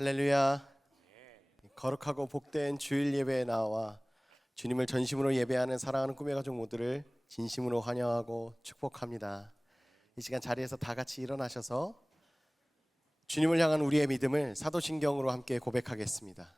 할렐루야. 거룩하고 복된 주일 예배에 나와 주님을 전심으로 예배하는 사랑하는 꿈의 가족 모두를 진심으로 환영하고 축복합니다. 이 시간 자리에서 다 같이 일어나셔서 주님을 향한 우리의 믿음을 사도신경으로 함께 고백하겠습니다.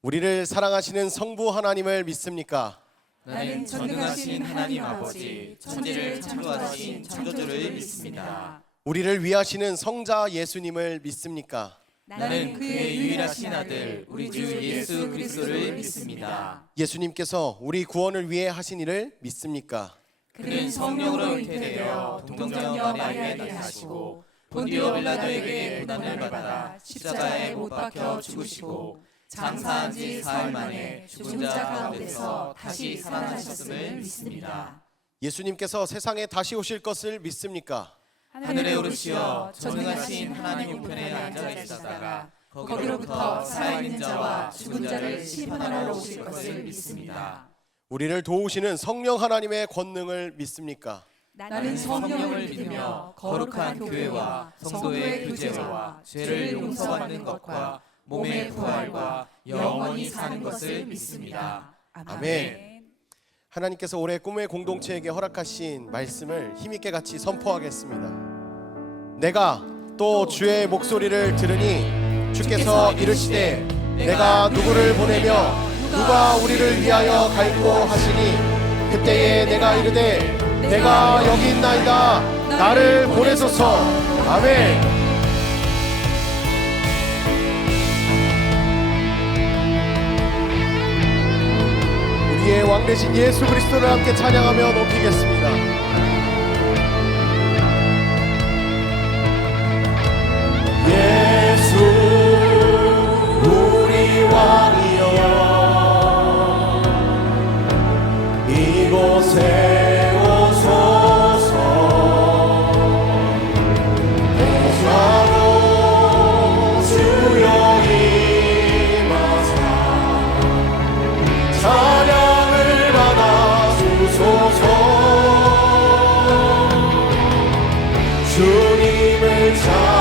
우리를 사랑하시는 성부 하나님을 믿습니까? 나는 전능하신 하나님 아버지, 천지를 창조하신 창조주를 믿습니다. 우리를 위하시는 성자 예수님을 믿습니까? 나는 그의 유일하신 아들, 우리 주 예수 그리스도를 믿습니다. 예수님께서 우리 구원을 위해 하신 일을 믿습니까? 그는 성령으로 잉태되어 동정녀 마리아에 나타나시고 본디오 빌라도에게 고난을 받아 십자가에 못 박혀 죽으시고 장사한 지 사흘 만에 죽은 자 가운데서 다시 살아나셨음을 믿습니다. 예수님께서 세상에 다시 오실 것을 믿습니까? 하늘에 오르시어 전능하신 하나님 우편에 앉아 계시다가 거기로부터 살아있는 자와 죽은 자를 심판하러 오실 것을 믿습니다. 우리를 도우시는 성령 하나님의 권능을 믿습니까? 나는 성령을 믿으며 거룩한 교회와 성도의 교제와 죄를 용서받는 것과 몸의 부활과 영원히 사는 것을 믿습니다. 아멘. 하나님께서 올해 꿈의 공동체에게 허락하신 말씀을 힘있게 같이 선포하겠습니다. 내가 또 주의 목소리를 들으니 주께서 이르시되 내가 누구를 보내며 누가 우리를 위하여 갈고 하시니 그때에 내가 이르되 내가 여기 있나이다 나를 보내소서. 아멘. 우리의 왕 되신 예수 그리스도를 함께 찬양하며 높이겠습니다. 예수 우리 왕이여 이곳에 오소서. 보좌로 주여 임하사 찬양을 받아 주소서. 주님을 찬양하오니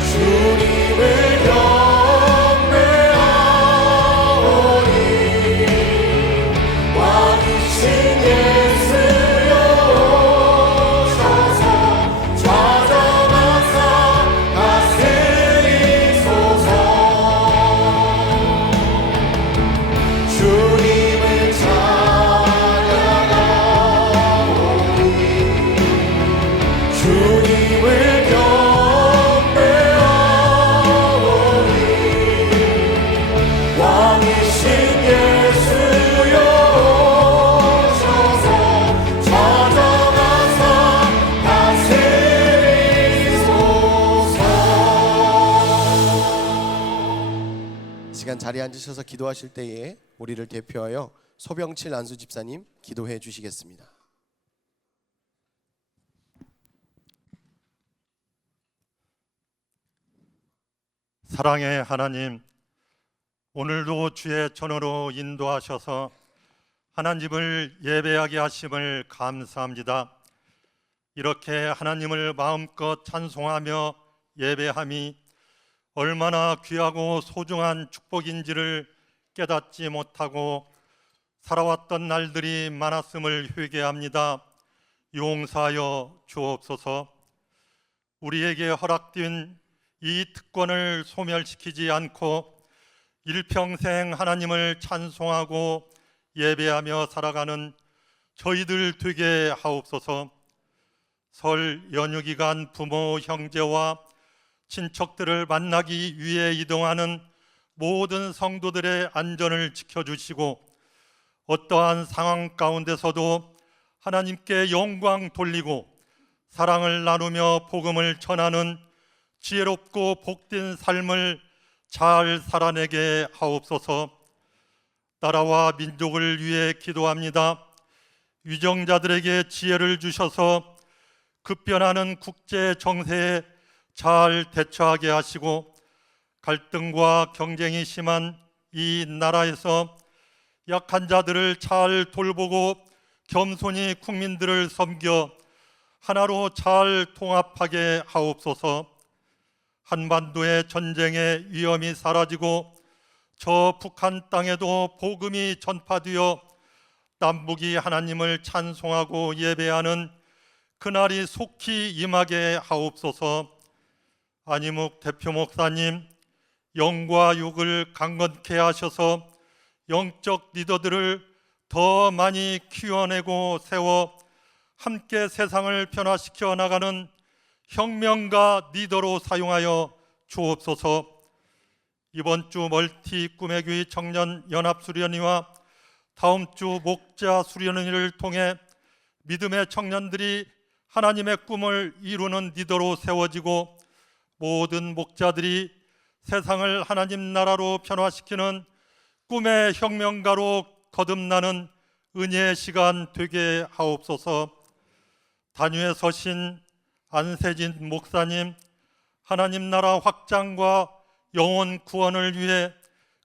주님을 경배하오니 왕이신 예수여 오셔서 좌정하사 다스리소서. 주님을 주님을 경배하오니 왕이신 예수여 오셔서 좌정하사 다스리소서. 시간 자리에 앉으셔서 기도하실 때에 우리를 대표하여 소병칠 안수 집사님 기도해 주시겠습니다. 사랑의 하나님, 오늘도 주의 전으로 인도하셔서 하나님을 예배하게 하심을 감사합니다. 이렇게 하나님을 마음껏 찬송하며 예배함이 얼마나 귀하고 소중한 축복인지를 깨닫지 못하고 살아왔던 날들이 많았음을 회개합니다. 용서하여 주옵소서. 우리에게 허락된 이 특권을 소멸시키지 않고 일평생 하나님을 찬송하고 예배하며 살아가는 저희들 되게 하옵소서. 설 연휴 기간 부모, 형제와 친척들을 만나기 위해 이동하는 모든 성도들의 안전을 지켜주시고 어떠한 상황 가운데서도 하나님께 영광 돌리고 사랑을 나누며 복음을 전하는 지혜롭고 복된 삶을 잘 살아내게 하옵소서. 나라와 민족을 위해 기도합니다. 위정자들에게 지혜를 주셔서 급변하는 국제 정세에 잘 대처하게 하시고 갈등과 경쟁이 심한 이 나라에서 약한 자들을 잘 돌보고 겸손히 국민들을 섬겨 하나로 잘 통합하게 하옵소서. 한반도의 전쟁의 위험이 사라지고 저 북한 땅에도 복음이 전파되어 남북이 하나님을 찬송하고 예배하는 그날이 속히 임하게 하옵소서. 안희묵 대표 목사님, 영과 육을 강건케 하셔서 영적 리더들을 더 많이 키워내고 세워 함께 세상을 변화시켜 나가는 혁명가 리더로 사용하여 주옵소서. 이번 주 멀티 꿈의 교회 청년 연합 수련회와 다음 주 목자 수련회를 통해 믿음의 청년들이 하나님의 꿈을 이루는 리더로 세워지고 모든 목자들이 세상을 하나님 나라로 변화시키는 꿈의 혁명가로 거듭나는 은혜의 시간 되게 하옵소서. 단위에 서신 안세진 목사님, 하나님 나라 확장과 영혼 구원을 위해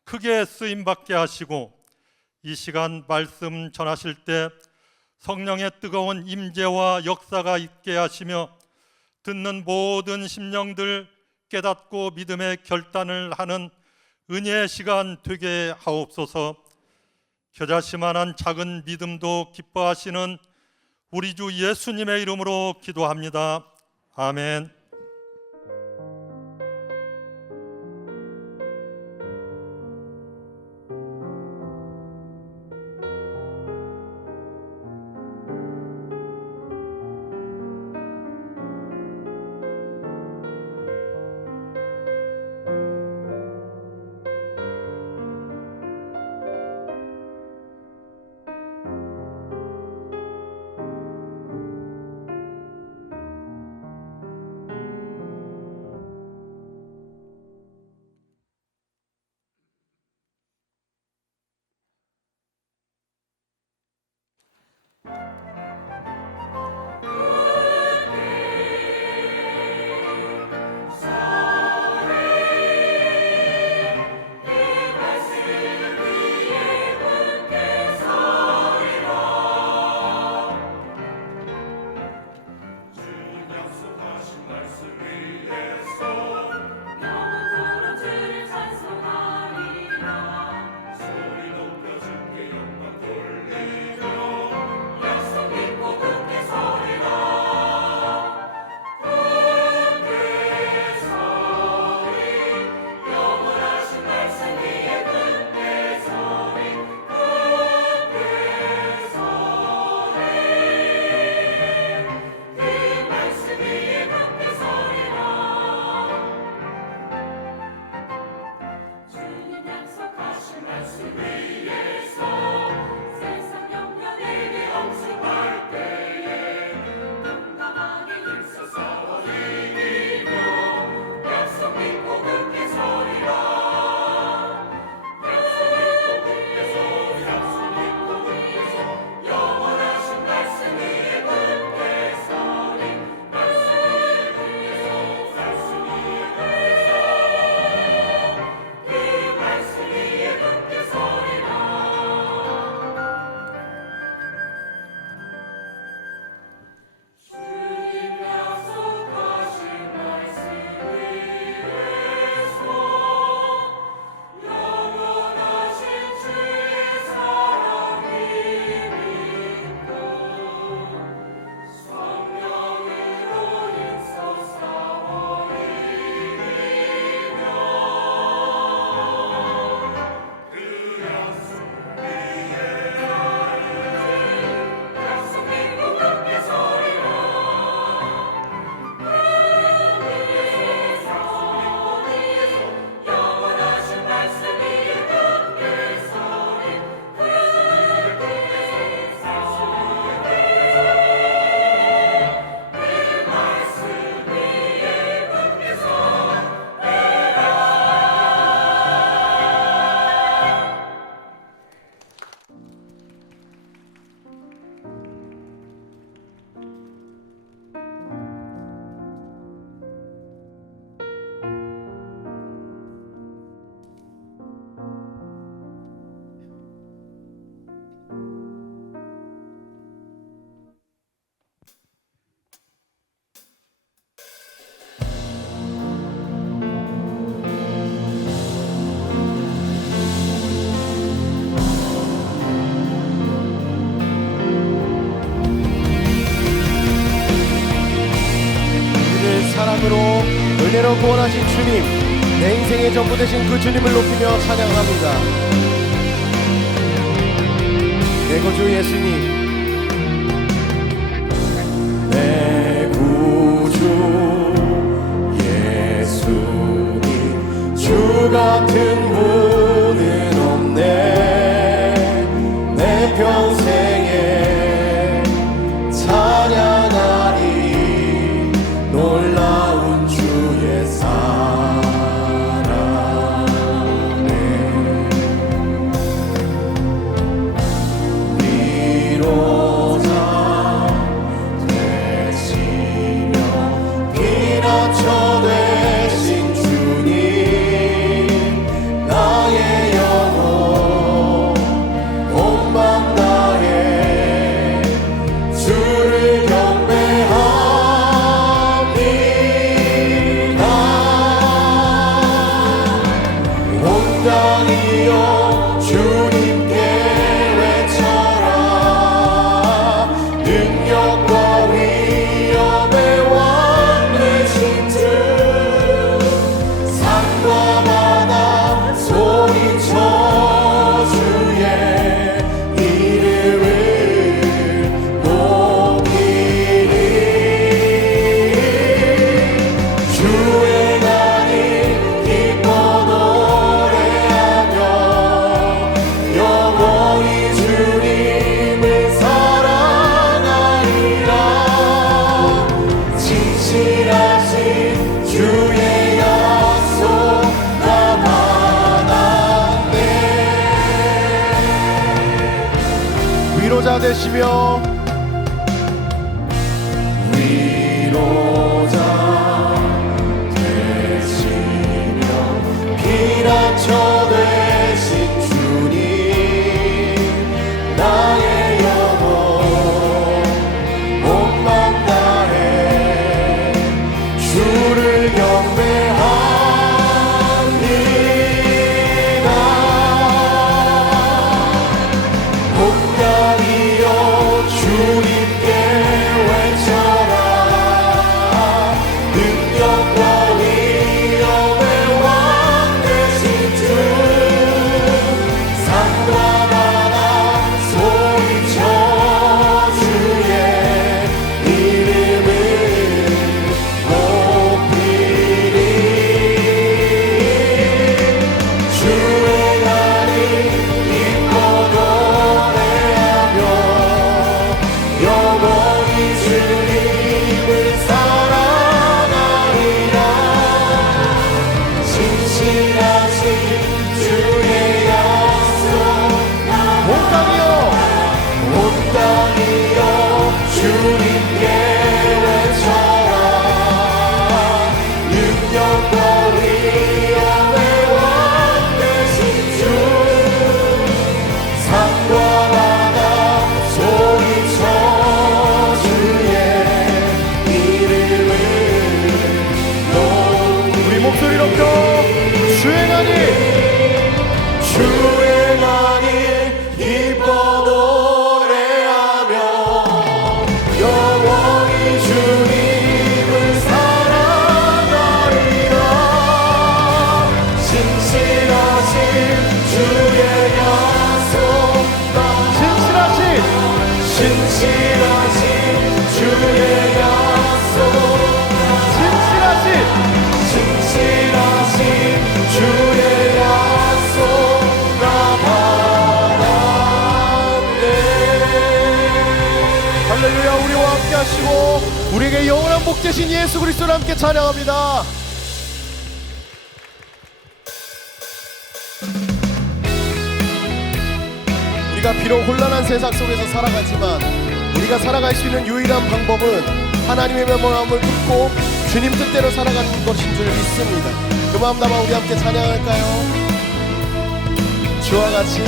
크게 쓰임받게 하시고 이 시간 말씀 전하실 때 성령의 뜨거운 임재와 역사가 있게 하시며 듣는 모든 심령들 깨닫고 믿음의 결단을 하는 은혜의 시간 되게 하옵소서. 겨자씨만한 작은 믿음도 기뻐하시는 우리 주 예수님의 이름으로 기도합니다. 아멘. 사랑으로 은혜로 구원하신 주님, 내 인생의 전부 되신 그 주님을 높이며 찬양합니다. 내 구주 예수님, 내 구주 예수님, 주 같은 분은 없네. 내 평생에 찬양하리 놀라운 주의 사랑에. 위로자 되시며 피난처 되신 주님, 나의 영혼 온 맘 다해 주를 경배합니다. 온 땅이여 주님께 외쳐라. 능력과 위엄의 왕 되신 주, 산과 바다 소리쳐 주의 이름을 높이리. 주행하니 기뻐 노래하며 영원히 주님을 사랑하리라. 진실하신 주의 약속 나 받았네. 위로자 되시며 위로자 되시며 피난처 되신 주님, 나의 영혼 온 맘 다해 주를 경배합니다. 온 땅이여 주님께 외쳐라. 능력과 위엄의 왕 되신 주, 산과 바다 소리쳐 주의 이름을 높이리. 주행하니 기뻐 노래하며 영원히 주님을 사랑하리라. 진실하신 주의 약속 온 땅이여 주님께 외쳐라. 능력과 위엄의 왕 되신 주, 산과 바다 소리쳐 주의 이름을 높이리. 우리 목소리 높여 주행하니 기뻐 노래하며 영원히 주님을 사랑하리라. 진실하신 주의 약속 진실하신 주의 약속 진실하신 주의 약속 나 받았네. 할렐루야. 우리와 함께 하시고 우리에게 영원한 복 되신 예수 그리스도를 함께 찬양합니다. 우리가 비록 혼란한 세상 속에서 살아가지만 우리가 살아갈 수 있는 유일한 방법은 하나님의 명령을 듣고 주님 뜻대로 살아가는 것인 줄 믿습니다. 그 마음 담아 우리 함께 찬양할까요? 주와 같이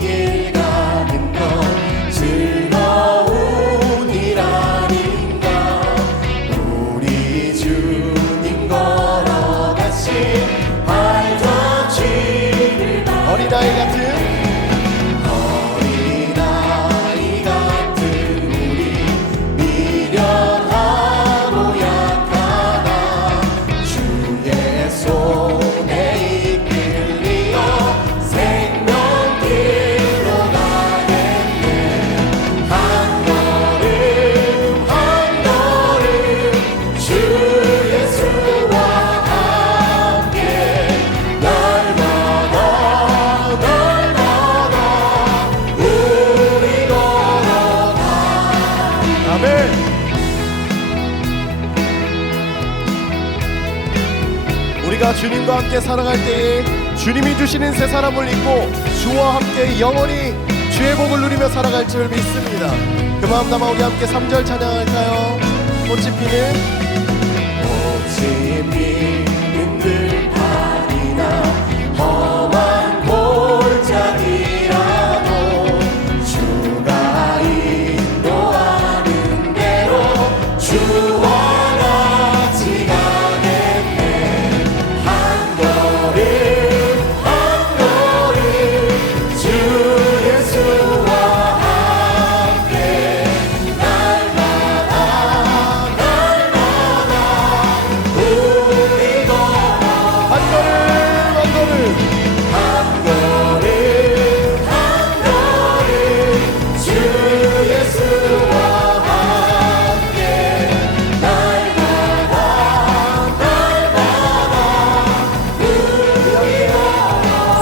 길 가는 것 즐거운 일 아닌가. 우리 주님 걸어가신 발자취를 어린아이 같은 우리 아멘. 우리가 주님과 함께 살아갈 때에 주님이 주시는 새 사람을 입고 주와 함께 영원히 주의 복을 누리며 살아갈 줄 믿습니다. 그 마음 담아 우리 함께 3절 찬양할까요? 꽃이 피는 들판이나 험한 골짜기라도 주가 인도하는 대로 주와 같이 가겠네. 한 걸음 한 걸음 주 예수와 함께 날마다 우리 한 걸음 한 걸음 한 걸음 한 걸음 주 예수와 함께 날마다 우리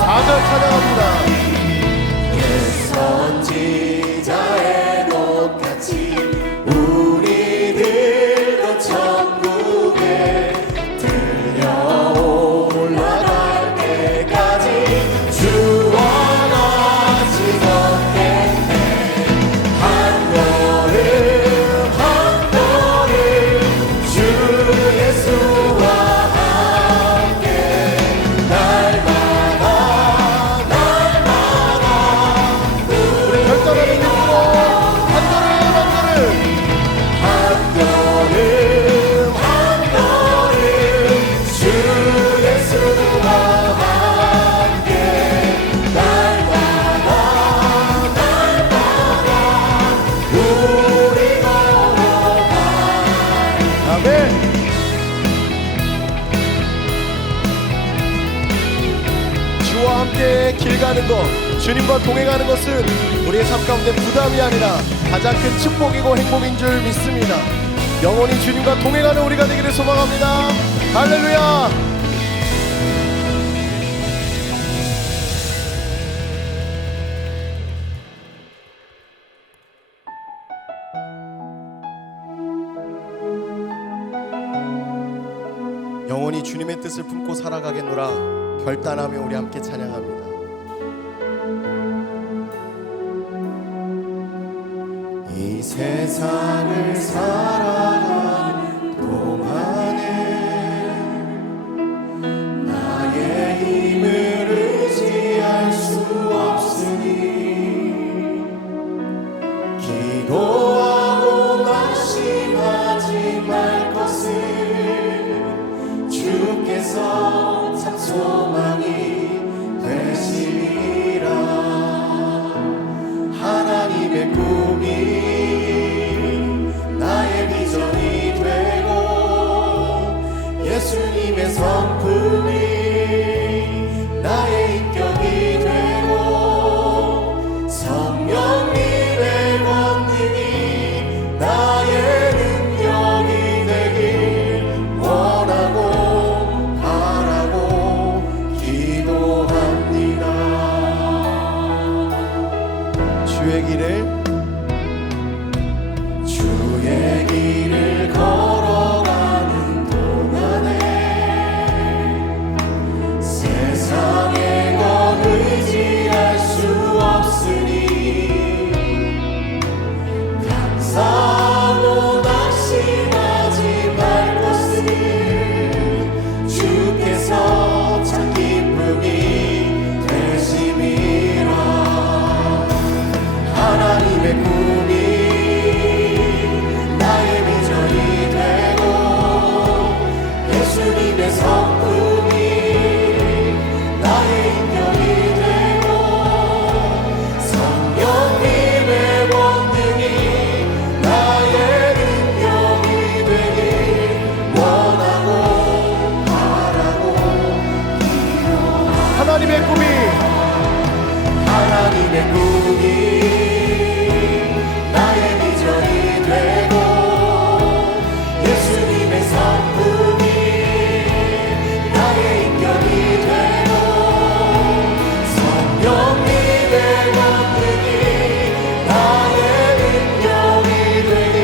4절 찬양합니다. 선지자의 녹같이 우리들도 천국에 들려 올라갈 때까지 주와 같이 걷겠네. 한 걸음 한 걸음 주 예수와 함께 날마다 우리 결단하는 힘으로 한 걸음 한 걸음 한 걸음 한 걸음 주 예수와 함께 날마다 우리 걸어가. 아멘. 주와 함께 길 가는 것, 주님과 동행하는 것은 우리의 삶 가운데 부담이 아니라 가장 큰 축복이고 행복인 줄 믿습니다. 영원히 주님과 동행하는 우리가 되기를 소망합니다. 할렐루야. 영원히 주님의 뜻을 품고 살아가겠노라 결단하며 우리 함께 찬양합니다. 이 세상을 살아가는 동안에 나의 힘을 의지할 수 없으니 기도하고 낙심하지 말 것을 주께서 참 소망이 되시리라. 하나님의 꿈이 나의 비전이 되고 예수님의 성품이 나의 인격이 되고 성령님의 권능이 나의 능력이 되길 원하고 바라고 기도합니다. 주의 길을 걸어가는 동안에 세상의 것 의지할 수 없으니 감사하고 낙심하지 말 것을 주께서 참 기쁨이 되심이라. 하나님의 꿈이 나의 비전이 되고 예수님의 성품이 나의 인격이 되고 성령님의 권능이 나의 능력이 되길 원하고 바라고 하나님의 꿈이 나의 비전이 되고 예수님의 성품이 나의 인격이 되고 성령님의 권능이 나의 능력이 되길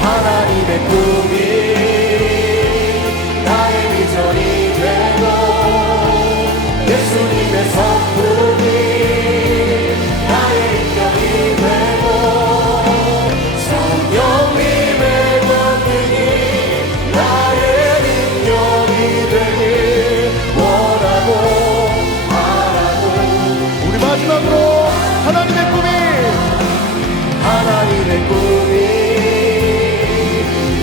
하나님의 꿈이 나의 비전이 되고 예수님의 성품이 나의 인격이 되고 성령님의 권능이 나의 능력이 되길 원하고 바라고. 우리 마지막으로 하나님의 꿈이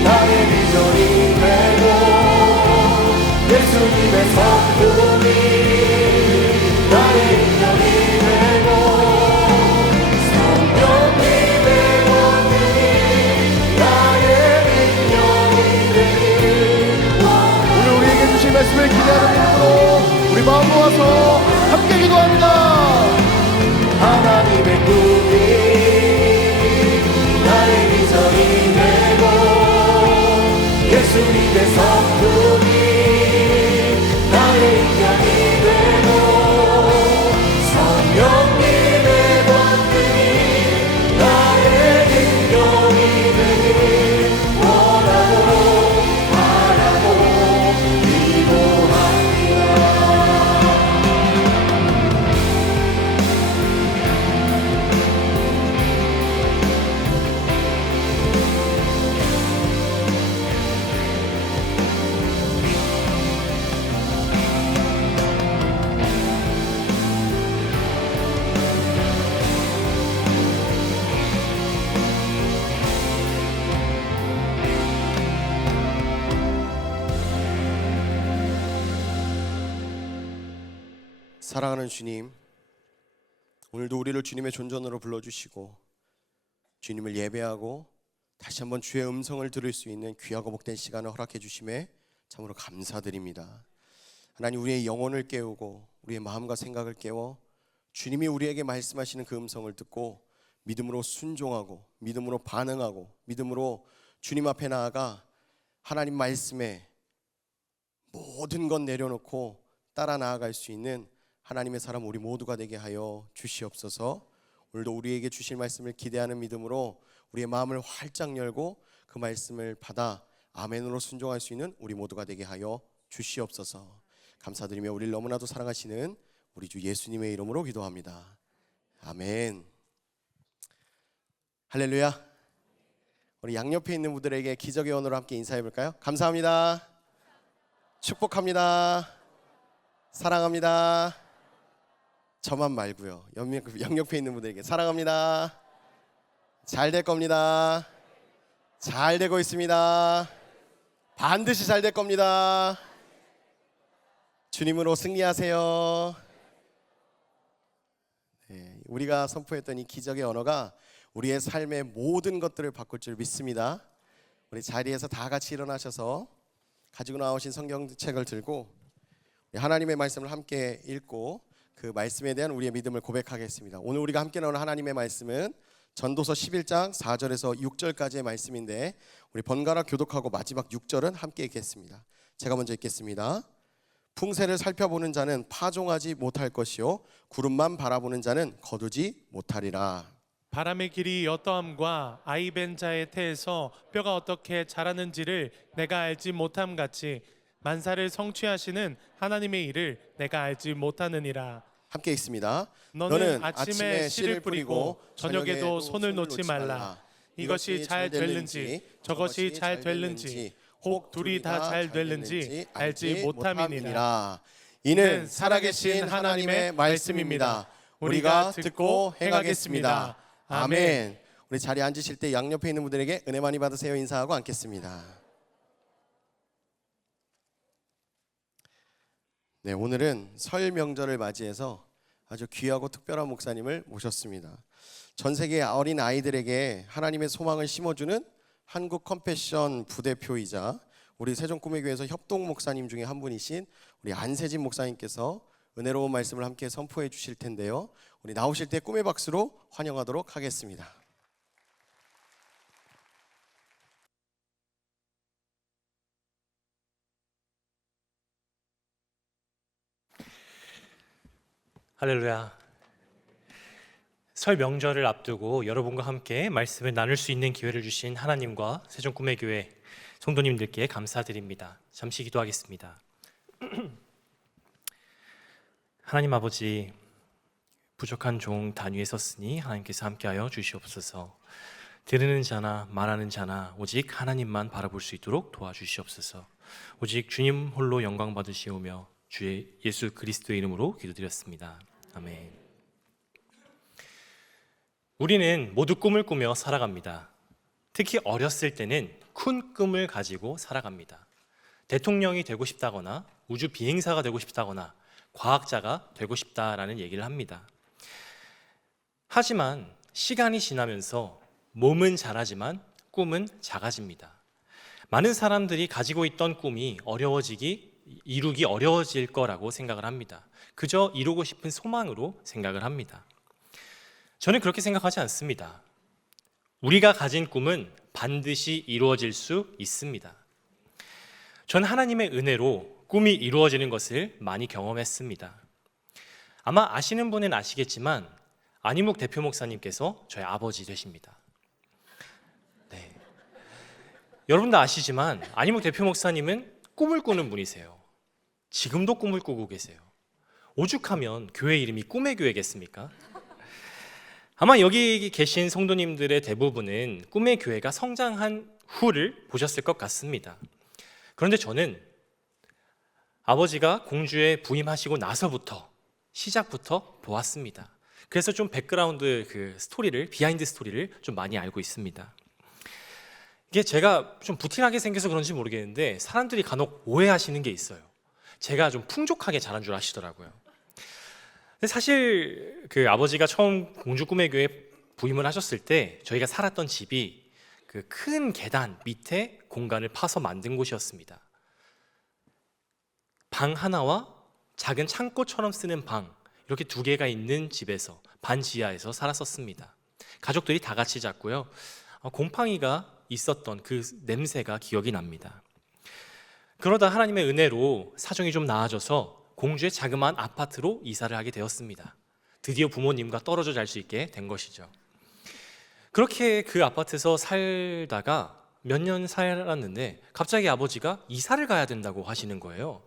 나의 비전이 되고 예수님의 성품이 나의 인격이 되고 성령님의 권능이 나의 능력이 되길 원하고. 오늘 우리에게 주신 말씀을 기대하는 믿음으로 우리 마음 모아서 함께 기도합니다. 하나님의 꿈이 나의 비전이 되고 예수님의 성품이 나의 인격이 되고 성령님의 권능이 나의 능력이 되길 원하고 바라고 기도합니다. 사랑하는 주님, 오늘도 우리를 주님의 존전으로 불러주시고 주님을 예배하고 다시 한번 주의 음성을 들을 수 있는 귀하고 복된 시간을 허락해 주심에 참으로 감사드립니다. 하나님, 우리의 영혼을 깨우고 우리의 마음과 생각을 깨워 주님이 우리에게 말씀하시는 그 음성을 듣고 믿음으로 순종하고 믿음으로 반응하고 믿음으로 주님 앞에 나아가 하나님 말씀에 모든 것 내려놓고 따라 나아갈 수 있는 하나님의 사람 우리 모두가 되게 하여 주시옵소서. 오늘도 우리에게 주실 말씀을 기대하는 믿음으로 우리의 마음을 활짝 열고 그 말씀을 받아 아멘으로 순종할 수 있는 우리 모두가 되게 하여 주시옵소서. 감사드리며 우리를 너무나도 사랑하시는 우리 주 예수님의 이름으로 기도합니다. 아멘. 할렐루야. 우리 양옆에 있는 분들에게 기적의 언어로 함께 인사해 볼까요? 감사합니다. 축복합니다. 사랑합니다. 저만 말고요. 양옆에 있는 분들에게 사랑합니다. 잘 될 겁니다. 잘 되고 있습니다. 반드시 잘 될 겁니다. 주님으로 승리하세요. 네, 우리가 선포했던 이 기적의 언어가 우리의 삶의 모든 것들을 바꿀 줄 믿습니다. 우리 자리에서 다 같이 일어나셔서 가지고 나오신 성경책을 들고 하나님의 말씀을 함께 읽고 그 말씀에 대한 우리의 믿음을 고백하겠습니다. 오늘 우리가 함께 나오는 하나님의 말씀은 전도서 11장 4절에서 6절까지의 말씀인데 우리 번갈아 교독하고 마지막 6절은 함께 읽겠습니다. 제가 먼저 읽겠습니다. 풍세를 살펴보는 자는 파종하지 못할 것이요 구름만 바라보는 자는 거두지 못하리라. 바람의 길이 어떠함과 아이벤 자의 태에서 뼈가 어떻게 자라는지를 내가 알지 못함 같이 만사를 성취하시는 하나님의 일을 내가 알지 못하느니라. 함께 읽습니다. 너는 아침에 씨를 뿌리고 저녁에도 손을 놓지 말라. 이것이 잘 될는지 저것이 잘 될는지 혹 둘이 다 잘 될는지 알지 못함이니라. 이는 살아계신 하나님의 말씀입니다. 우리가 듣고 행하겠습니다. 아멘. 우리 자리에 앉으실 때 양옆에 있는 분들에게 은혜 많이 받으세요 인사하고 앉겠습니다. 네, 오늘은 설 명절을 맞이해서 아주 귀하고 특별한 목사님을 모셨습니다. 전 세계 어린 아이들에게 하나님의 소망을 심어주는 한국 컴패션 부대표이자 우리 세종꿈의교회에서 협동 목사님 중에 한 분이신 우리 안세진 목사님께서 은혜로운 말씀을 함께 선포해 주실 텐데요. 우리 나오실 때 꿈의 박수로 환영하도록 하겠습니다. 할렐루야. 설 명절을 앞두고 여러분과 함께 말씀을 나눌 수 있는 기회를 주신 하나님과 세종 꿈의 교회 성도님들께 감사드립니다. 잠시 기도하겠습니다. 하나님 아버지, 부족한 종 단위에 섰으니 하나님께서 함께하여 주시옵소서. 들으는 자나 말하는 자나 오직 하나님만 바라볼 수 있도록 도와주시옵소서. 오직 주님 홀로 영광 받으시오며 주의 예수 그리스도의 이름으로 기도드렸습니다. 아멘. 우리는 모두 꿈을 꾸며 살아갑니다. 특히 어렸을 때는 큰 꿈을 가지고 살아갑니다. 대통령이 되고 싶다거나 우주 비행사가 되고 싶다거나 과학자가 되고 싶다라는 얘기를 합니다. 하지만 시간이 지나면서 몸은 자라지만 꿈은 작아집니다. 많은 사람들이 가지고 있던 꿈이 이루기 어려워질 거라고 생각을 합니다. 그저 이루고 싶은 소망으로 생각을 합니다. 저는 그렇게 생각하지 않습니다. 우리가 가진 꿈은 반드시 이루어질 수 있습니다. 전 하나님의 은혜로 꿈이 이루어지는 것을 많이 경험했습니다. 아마 아시는 분은 아시겠지만 안희묵 대표 목사님께서 저희 아버지 되십니다. 네. 여러분도 아시지만 안희묵 대표 목사님은 꿈을 꾸는 분이세요. 지금도 꿈을 꾸고 계세요. 오죽하면 교회 이름이 꿈의 교회겠습니까? 아마 여기 계신 성도님들의 대부분은 꿈의 교회가 성장한 후를 보셨을 것 같습니다. 그런데 저는 아버지가 공주에 부임하시고 나서부터 시작부터 보았습니다. 그래서 좀 백그라운드 비하인드 스토리를 좀 많이 알고 있습니다. 이게 제가 좀 부티나게 생겨서 그런지 모르겠는데 사람들이 간혹 오해하시는 게 있어요. 제가 좀 풍족하게 자란 줄 아시더라고요. 근데 사실 아버지가 처음 공주 꿈의 교회 부임을 하셨을 때 저희가 살았던 집이 그 큰 계단 밑에 공간을 파서 만든 곳이었습니다. 방 하나와 작은 창고처럼 쓰는 방 이렇게 두 개가 있는 집에서 반지하에서 살았었습니다. 가족들이 다 같이 잤고요. 곰팡이가 있었던 그 냄새가 기억이 납니다. 그러다 하나님의 은혜로 사정이 좀 나아져서 공주의 자그마한 아파트로 이사를 하게 되었습니다. 드디어 부모님과 떨어져 잘 수 있게 된 것이죠. 그렇게 그 아파트에서 살다가 몇 년 살았는데 갑자기 아버지가 이사를 가야 된다고 하시는 거예요.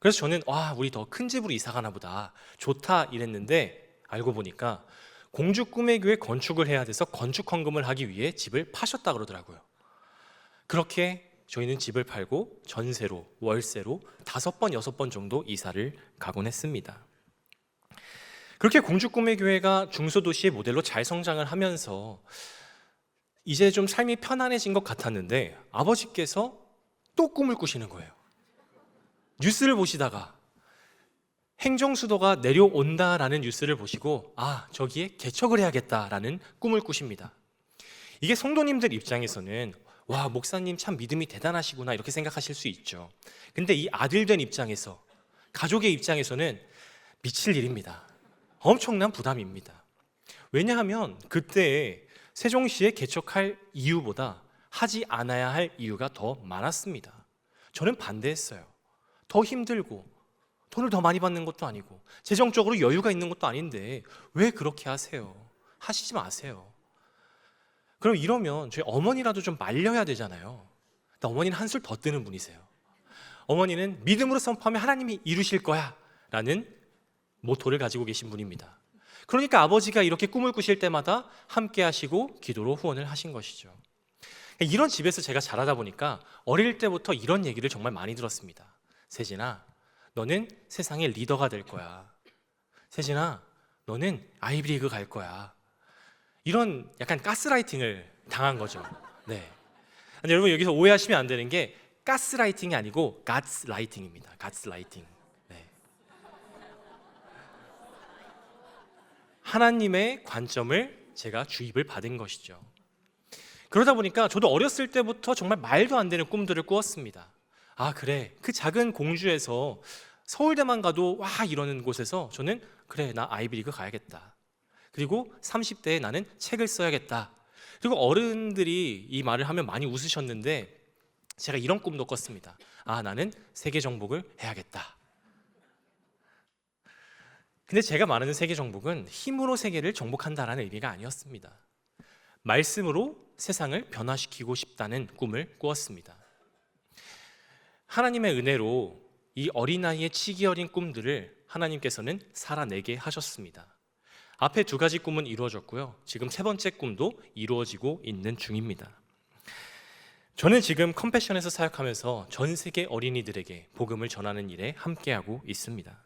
그래서 저는 우리 더 큰 집으로 이사 가나 보다, 좋다 이랬는데 알고 보니까 공주 꿈의 교회 건축을 해야 돼서 건축 헌금을 하기 위해 집을 파셨다 그러더라고요. 그렇게 저희는 집을 팔고 전세로, 월세로 5번, 6번 정도 이사를 가곤 했습니다. 그렇게 공주 꿈의 교회가 중소도시의 모델로 잘 성장을 하면서 이제 좀 삶이 편안해진 것 같았는데 아버지께서 또 꿈을 꾸시는 거예요. 뉴스를 보시다가 행정수도가 내려온다라는 뉴스를 보시고 저기에 개척을 해야겠다라는 꿈을 꾸십니다. 이게 성도님들 입장에서는 와, 목사님 참 믿음이 대단하시구나 이렇게 생각하실 수 있죠. 근데 이 아들 된 입장에서, 가족의 입장에서는 미칠 일입니다. 엄청난 부담입니다. 왜냐하면 그때 세종시에 개척할 이유보다 하지 않아야 할 이유가 더 많았습니다. 저는 반대했어요. 더 힘들고 돈을 더 많이 받는 것도 아니고 재정적으로 여유가 있는 것도 아닌데 왜 그렇게 하세요? 하시지 마세요. 그럼 이러면 저희 어머니라도 좀 말려야 되잖아요. 근데 어머니는 한술 더 뜨는 분이세요. 어머니는 믿음으로 선포하면 하나님이 이루실 거야 라는 모토를 가지고 계신 분입니다. 그러니까 아버지가 이렇게 꿈을 꾸실 때마다 함께 하시고 기도로 후원을 하신 것이죠. 이런 집에서 제가 자라다 보니까 어릴 때부터 이런 얘기를 정말 많이 들었습니다. 세진아, 너는 세상의 리더가 될 거야. 세진아, 너는 아이비리그 갈 거야. 이런 약간 가스라이팅을 당한 거죠. 네. 근데 여러분 여기서 오해하시면 안 되는 게 가스라이팅이 아니고 가스라이팅입니다. 가스라이팅. 네. 하나님의 관점을 제가 주입을 받은 것이죠. 그러다 보니까 저도 어렸을 때부터 정말 말도 안 되는 꿈들을 꾸었습니다. 그래, 그 작은 공주에서 서울대만 가도 와 이러는 곳에서 저는 그래, 나 아이비리그 가야겠다. 그리고 30대에 나는 책을 써야겠다. 그리고 어른들이 이 말을 하면 많이 웃으셨는데 제가 이런 꿈도 꿨습니다. 나는 세계 정복을 해야겠다. 근데 제가 말하는 세계 정복은 힘으로 세계를 정복한다라는 의미가 아니었습니다. 말씀으로 세상을 변화시키고 싶다는 꿈을 꾸었습니다. 하나님의 은혜로 이 어린아이의 치기 어린 꿈들을 하나님께서는 살아내게 하셨습니다. 앞에 두 가지 꿈은 이루어졌고요. 지금 세 번째 꿈도 이루어지고 있는 중입니다. 저는 지금 컴패션에서 사역하면서 전 세계 어린이들에게 복음을 전하는 일에 함께하고 있습니다.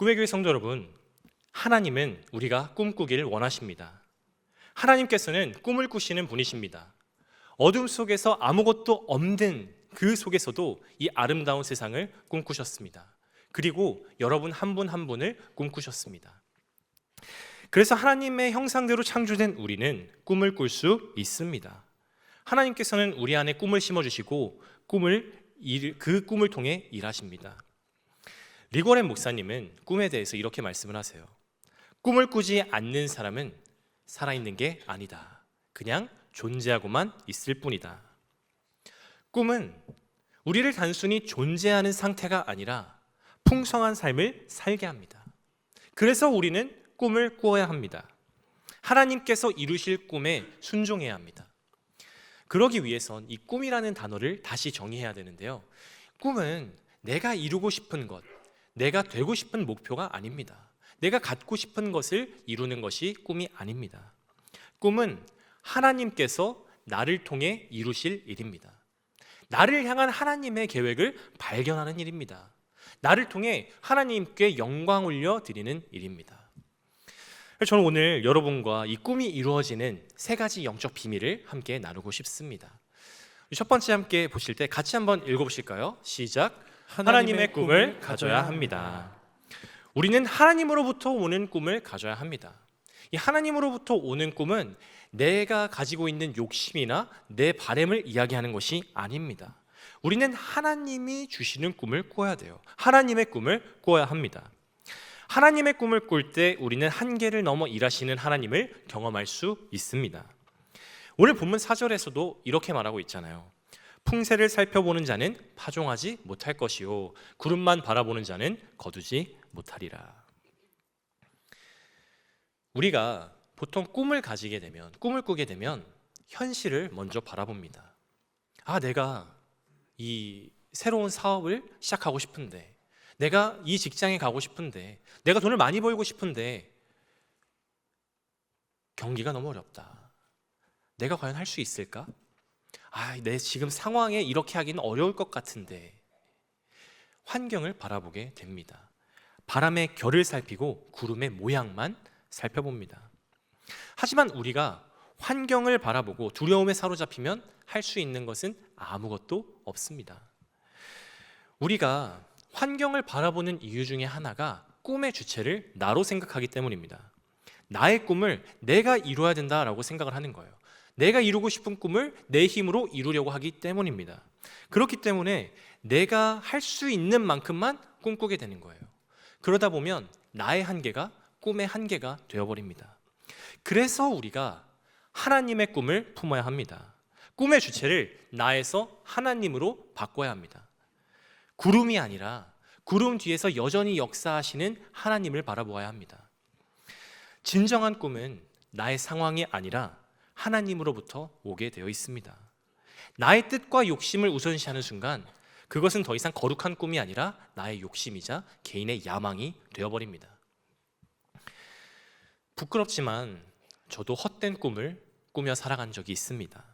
꿈의 교회 성도 여러분, 하나님은 우리가 꿈꾸기를 원하십니다. 하나님께서는 꿈을 꾸시는 분이십니다. 어둠 속에서 아무것도 없는 그 속에서도 이 아름다운 세상을 꿈꾸셨습니다. 그리고 여러분 한 분 한 분을 꿈꾸셨습니다. 그래서 하나님의 형상대로 창조된 우리는 꿈을 꿀 수 있습니다. 하나님께서는 우리 안에 꿈을 심어주시고 그 꿈을 통해 일하십니다. 리고렌 목사님은 꿈에 대해서 이렇게 말씀을 하세요. 꿈을 꾸지 않는 사람은 살아있는 게 아니다. 그냥 존재하고만 있을 뿐이다. 꿈은 우리를 단순히 존재하는 상태가 아니라 풍성한 삶을 살게 합니다. 그래서 우리는 꿈을 꾸어야 합니다. 하나님께서 이루실 꿈에 순종해야 합니다. 그러기 위해선 이 꿈이라는 단어를 다시 정의해야 되는데요. 꿈은 내가 이루고 싶은 것, 내가 되고 싶은 목표가 아닙니다. 내가 갖고 싶은 것을 이루는 것이 꿈이 아닙니다. 꿈은 하나님께서 나를 통해 이루실 일입니다. 나를 향한 하나님의 계획을 발견하는 일입니다. 나를 통해 하나님께 영광 올려드리는 일입니다. 저는 오늘 여러분과 이 꿈이 이루어지는 세 가지 영적 비밀을 함께 나누고 싶습니다. 첫 번째 함께 보실 때 같이 한번 읽어보실까요? 시작. 하나님의 꿈을 가져야 합니다. 우리는 하나님으로부터 오는 꿈을 가져야 합니다. 이 하나님으로부터 오는 꿈은 내가 가지고 있는 욕심이나 내 바램을 이야기하는 것이 아닙니다. 우리는 하나님이 주시는 꿈을 꿔야 돼요. 하나님의 꿈을 꿔야 합니다. 하나님의 꿈을 꿀 때 우리는 한계를 넘어 일하시는 하나님을 경험할 수 있습니다. 오늘 본문 4절에서도 이렇게 말하고 있잖아요. 풍세를 살펴보는 자는 파종하지 못할 것이요 구름만 바라보는 자는 거두지 못하리라. 우리가 보통 꿈을 꾸게 되면 현실을 먼저 바라봅니다. 내가 이 새로운 사업을 시작하고 싶은데, 내가 이 직장에 가고 싶은데, 내가 돈을 많이 벌고 싶은데 경기가 너무 어렵다. 내가 과연 할 수 있을까? 내 지금 상황에 이렇게 하기는 어려울 것 같은데 환경을 바라보게 됩니다. 바람의 결을 살피고 구름의 모양만 살펴봅니다. 하지만 우리가 환경을 바라보고 두려움에 사로잡히면 할 수 있는 것은 아무것도 없습니다. 우리가 환경을 바라보는 이유 중에 하나가 꿈의 주체를 나로 생각하기 때문입니다. 나의 꿈을 내가 이루어야 된다라고 생각을 하는 거예요. 내가 이루고 싶은 꿈을 내 힘으로 이루려고 하기 때문입니다. 그렇기 때문에 내가 할 수 있는 만큼만 꿈꾸게 되는 거예요. 그러다 보면 나의 한계가 꿈의 한계가 되어버립니다. 그래서 우리가 하나님의 꿈을 품어야 합니다. 꿈의 주체를 나에서 하나님으로 바꿔야 합니다. 구름이 아니라 구름 뒤에서 여전히 역사하시는 하나님을 바라보아야 합니다. 진정한 꿈은 나의 상황이 아니라 하나님으로부터 오게 되어 있습니다. 나의 뜻과 욕심을 우선시하는 순간 그것은 더 이상 거룩한 꿈이 아니라 나의 욕심이자 개인의 야망이 되어버립니다. 부끄럽지만 저도 헛된 꿈을 꾸며 살아간 적이 있습니다.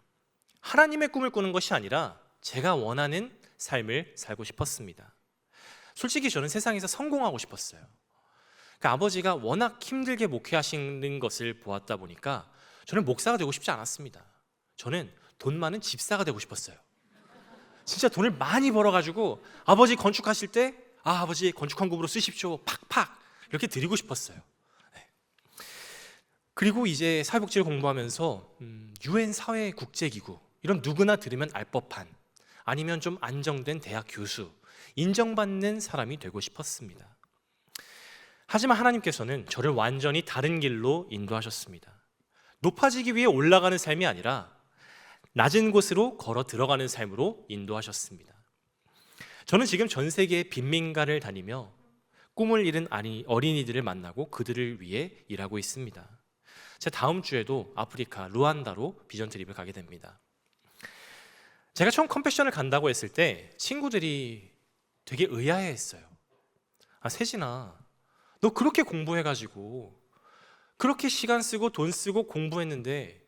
하나님의 꿈을 꾸는 것이 아니라 제가 원하는 삶을 살고 싶었습니다. 솔직히 저는 세상에서 성공하고 싶었어요. 아버지가 워낙 힘들게 목회하시는 것을 보았다 보니까 저는 목사가 되고 싶지 않았습니다. 저는 돈 많은 집사가 되고 싶었어요. 진짜 돈을 많이 벌어가지고 아버지 건축하실 때 아버지 건축헌금으로 쓰십시오 팍팍 이렇게 드리고 싶었어요. 그리고 이제 사회복지를 공부하면서 UN 사회국제기구 이런 누구나 들으면 알 법한 아니면 좀 안정된 대학 교수 인정받는 사람이 되고 싶었습니다. 하지만 하나님께서는 저를 완전히 다른 길로 인도하셨습니다. 높아지기 위해 올라가는 삶이 아니라 낮은 곳으로 걸어 들어가는 삶으로 인도하셨습니다. 저는 지금 전 세계의 빈민가를 다니며 꿈을 잃은 어린이들을 만나고 그들을 위해 일하고 있습니다. 제가 다음 주에도 아프리카 루안다로 비전 트립을 가게 됩니다. 제가 처음 컴패션을 간다고 했을 때 친구들이 되게 의아해했어요. 세진아, 너 그렇게 공부해가지고 그렇게 시간 쓰고 돈 쓰고 공부했는데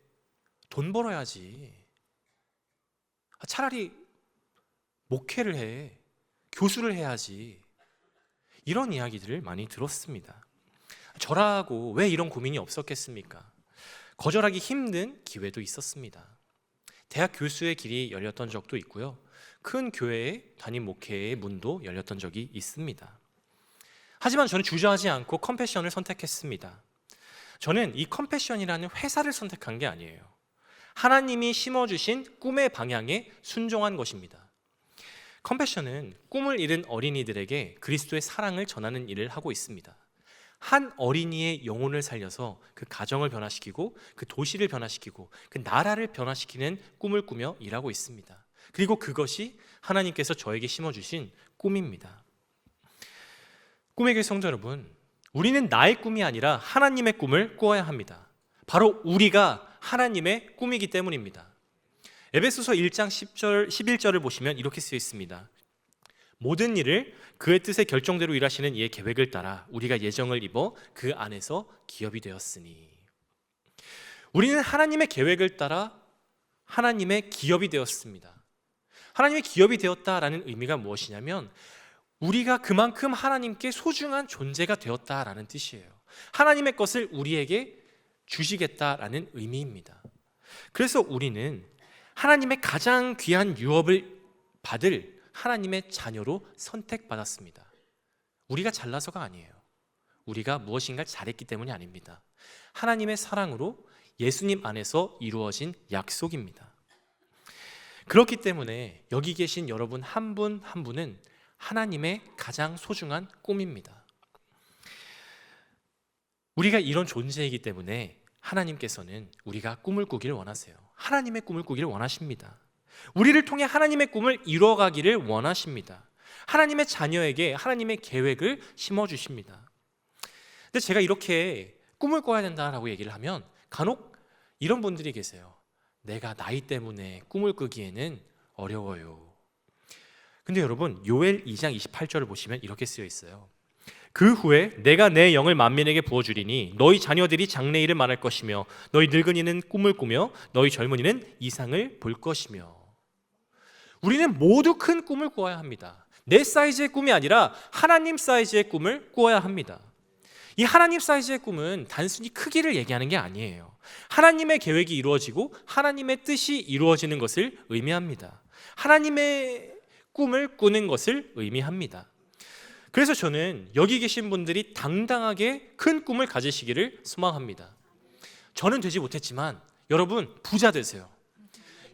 돈 벌어야지. 차라리 목회를 해. 교수를 해야지. 이런 이야기들을 많이 들었습니다. 저라고 왜 이런 고민이 없었겠습니까? 거절하기 힘든 기회도 있었습니다. 대학 교수의 길이 열렸던 적도 있고요. 큰 교회의 담임 목회의 문도 열렸던 적이 있습니다. 하지만 저는 주저하지 않고 컴패션을 선택했습니다. 저는 이 컴패션이라는 회사를 선택한 게 아니에요. 하나님이 심어주신 꿈의 방향에 순종한 것입니다. 컴패션은 꿈을 잃은 어린이들에게 그리스도의 사랑을 전하는 일을 하고 있습니다. 한 어린이의 영혼을 살려서 그 가정을 변화시키고 그 도시를 변화시키고 그 나라를 변화시키는 꿈을 꾸며 일하고 있습니다. 그리고 그것이 하나님께서 저에게 심어주신 꿈입니다. 꿈의 교회 성도 여러분, 우리는 나의 꿈이 아니라 하나님의 꿈을 꾸어야 합니다. 바로 우리가 하나님의 꿈이기 때문입니다. 에베소서 1장 10절, 11절을 보시면 이렇게 쓰여 있습니다. 모든 일을 그의 뜻의 결정대로 일하시는 이의 계획을 따라 우리가 예정을 입어 그 안에서 기업이 되었으니. 우리는 하나님의 계획을 따라 하나님의 기업이 되었습니다. 하나님의 기업이 되었다라는 의미가 무엇이냐면 우리가 그만큼 하나님께 소중한 존재가 되었다라는 뜻이에요. 하나님의 것을 우리에게 주시겠다라는 의미입니다. 그래서 우리는 하나님의 가장 귀한 유업을 받을 하나님의 자녀로 선택받았습니다. 우리가 잘나서가 아니에요. 우리가 무엇인가 잘했기 때문이 아닙니다. 하나님의 사랑으로 예수님 안에서 이루어진 약속입니다. 그렇기 때문에 여기 계신 여러분 한 분 한 분은 하나님의 가장 소중한 꿈입니다. 우리가 이런 존재이기 때문에 하나님께서는 우리가 꿈을 꾸기를 원하세요. 하나님의 꿈을 꾸기를 원하십니다. 우리를 통해 하나님의 꿈을 이뤄가기를 원하십니다. 하나님의 자녀에게 하나님의 계획을 심어주십니다. 근데 제가 이렇게 꿈을 꿔야 된다라고 얘기를 하면 간혹 이런 분들이 계세요. 내가 나이 때문에 꿈을 꾸기에는 어려워요. 근데 여러분 요엘 2장 28절을 보시면 이렇게 쓰여 있어요. 그 후에 내가 내 영을 만민에게 부어주리니 너희 자녀들이 장래일을 말할 것이며 너희 늙은이는 꿈을 꾸며 너희 젊은이는 이상을 볼 것이며. 우리는 모두 큰 꿈을 꾸어야 합니다. 내 사이즈의 꿈이 아니라 하나님 사이즈의 꿈을 꾸어야 합니다. 이 하나님 사이즈의 꿈은 단순히 크기를 얘기하는 게 아니에요. 하나님의 계획이 이루어지고 하나님의 뜻이 이루어지는 것을 의미합니다. 하나님의 꿈을 꾸는 것을 의미합니다. 그래서 저는 여기 계신 분들이 당당하게 큰 꿈을 가지시기를 소망합니다. 저는 되지 못했지만 여러분 부자 되세요.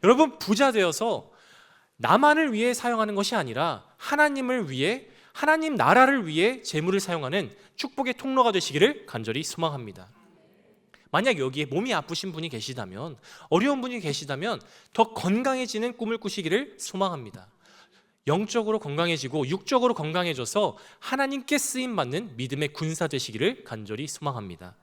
여러분 부자 되어서 나만을 위해 사용하는 것이 아니라 하나님을 위해, 하나님 나라를 위해 재물을 사용하는 축복의 통로가 되시기를 간절히 소망합니다. 만약 여기에 몸이 아프신 분이 계시다면, 어려운 분이 계시다면 더 건강해지는 꿈을 꾸시기를 소망합니다. 영적으로 건강해지고 육적으로 건강해져서 하나님께 쓰임받는 믿음의 군사 되시기를 간절히 소망합니다.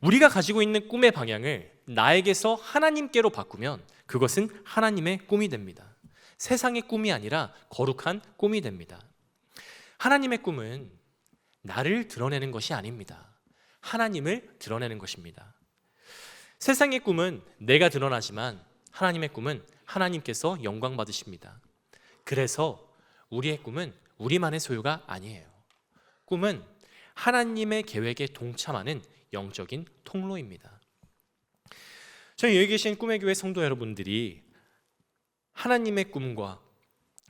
우리가 가지고 있는 꿈의 방향을 나에게서 하나님께로 바꾸면 그것은 하나님의 꿈이 됩니다. 세상의 꿈이 아니라 거룩한 꿈이 됩니다. 하나님의 꿈은 나를 드러내는 것이 아닙니다. 하나님을 드러내는 것입니다. 세상의 꿈은 내가 드러나지만 하나님의 꿈은 하나님께서 영광 받으십니다. 그래서 우리의 꿈은 우리만의 소유가 아니에요. 꿈은 하나님의 계획에 동참하는 영적인 통로입니다. 저희 여기 계신 꿈의 교회 성도 여러분들이 하나님의 꿈과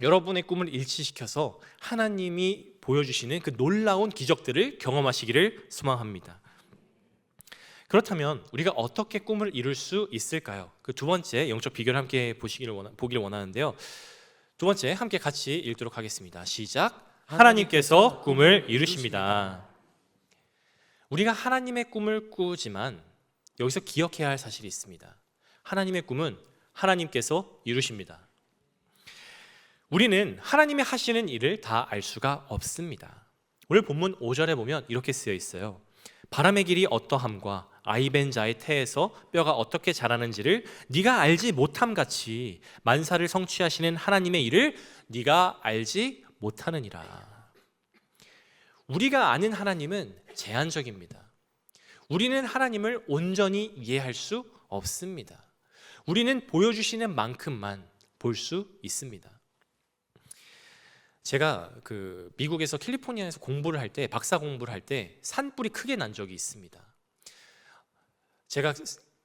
여러분의 꿈을 일치시켜서 하나님이 보여주시는 그 놀라운 기적들을 경험하시기를 소망합니다. 그렇다면 우리가 어떻게 꿈을 이룰 수 있을까요? 그 두 번째 영적 비결을 함께 보기를 원하는데요. 두 번째 함께 같이 읽도록 하겠습니다. 시작. 하나님께서 꿈을 이루십니다. 우리가 하나님의 꿈을 꾸지만 여기서 기억해야 할 사실이 있습니다. 하나님의 꿈은 하나님께서 이루십니다. 우리는 하나님이 하시는 일을 다 알 수가 없습니다. 오늘 본문 5절에 보면 이렇게 쓰여 있어요. 바람의 길이 어떠함과 아이벤 자의 태에서 뼈가 어떻게 자라는지를 네가 알지 못함 같이 만사를 성취하시는 하나님의 일을 네가 알지 못하느니라. 우리가 아는 하나님은 제한적입니다. 우리는 하나님을 온전히 이해할 수 없습니다. 우리는 보여주시는 만큼만 볼 수 있습니다. 제가 미국에서 캘리포니아에서 공부를 할 때, 박사 공부를 할 때 산불이 크게 난 적이 있습니다. 제가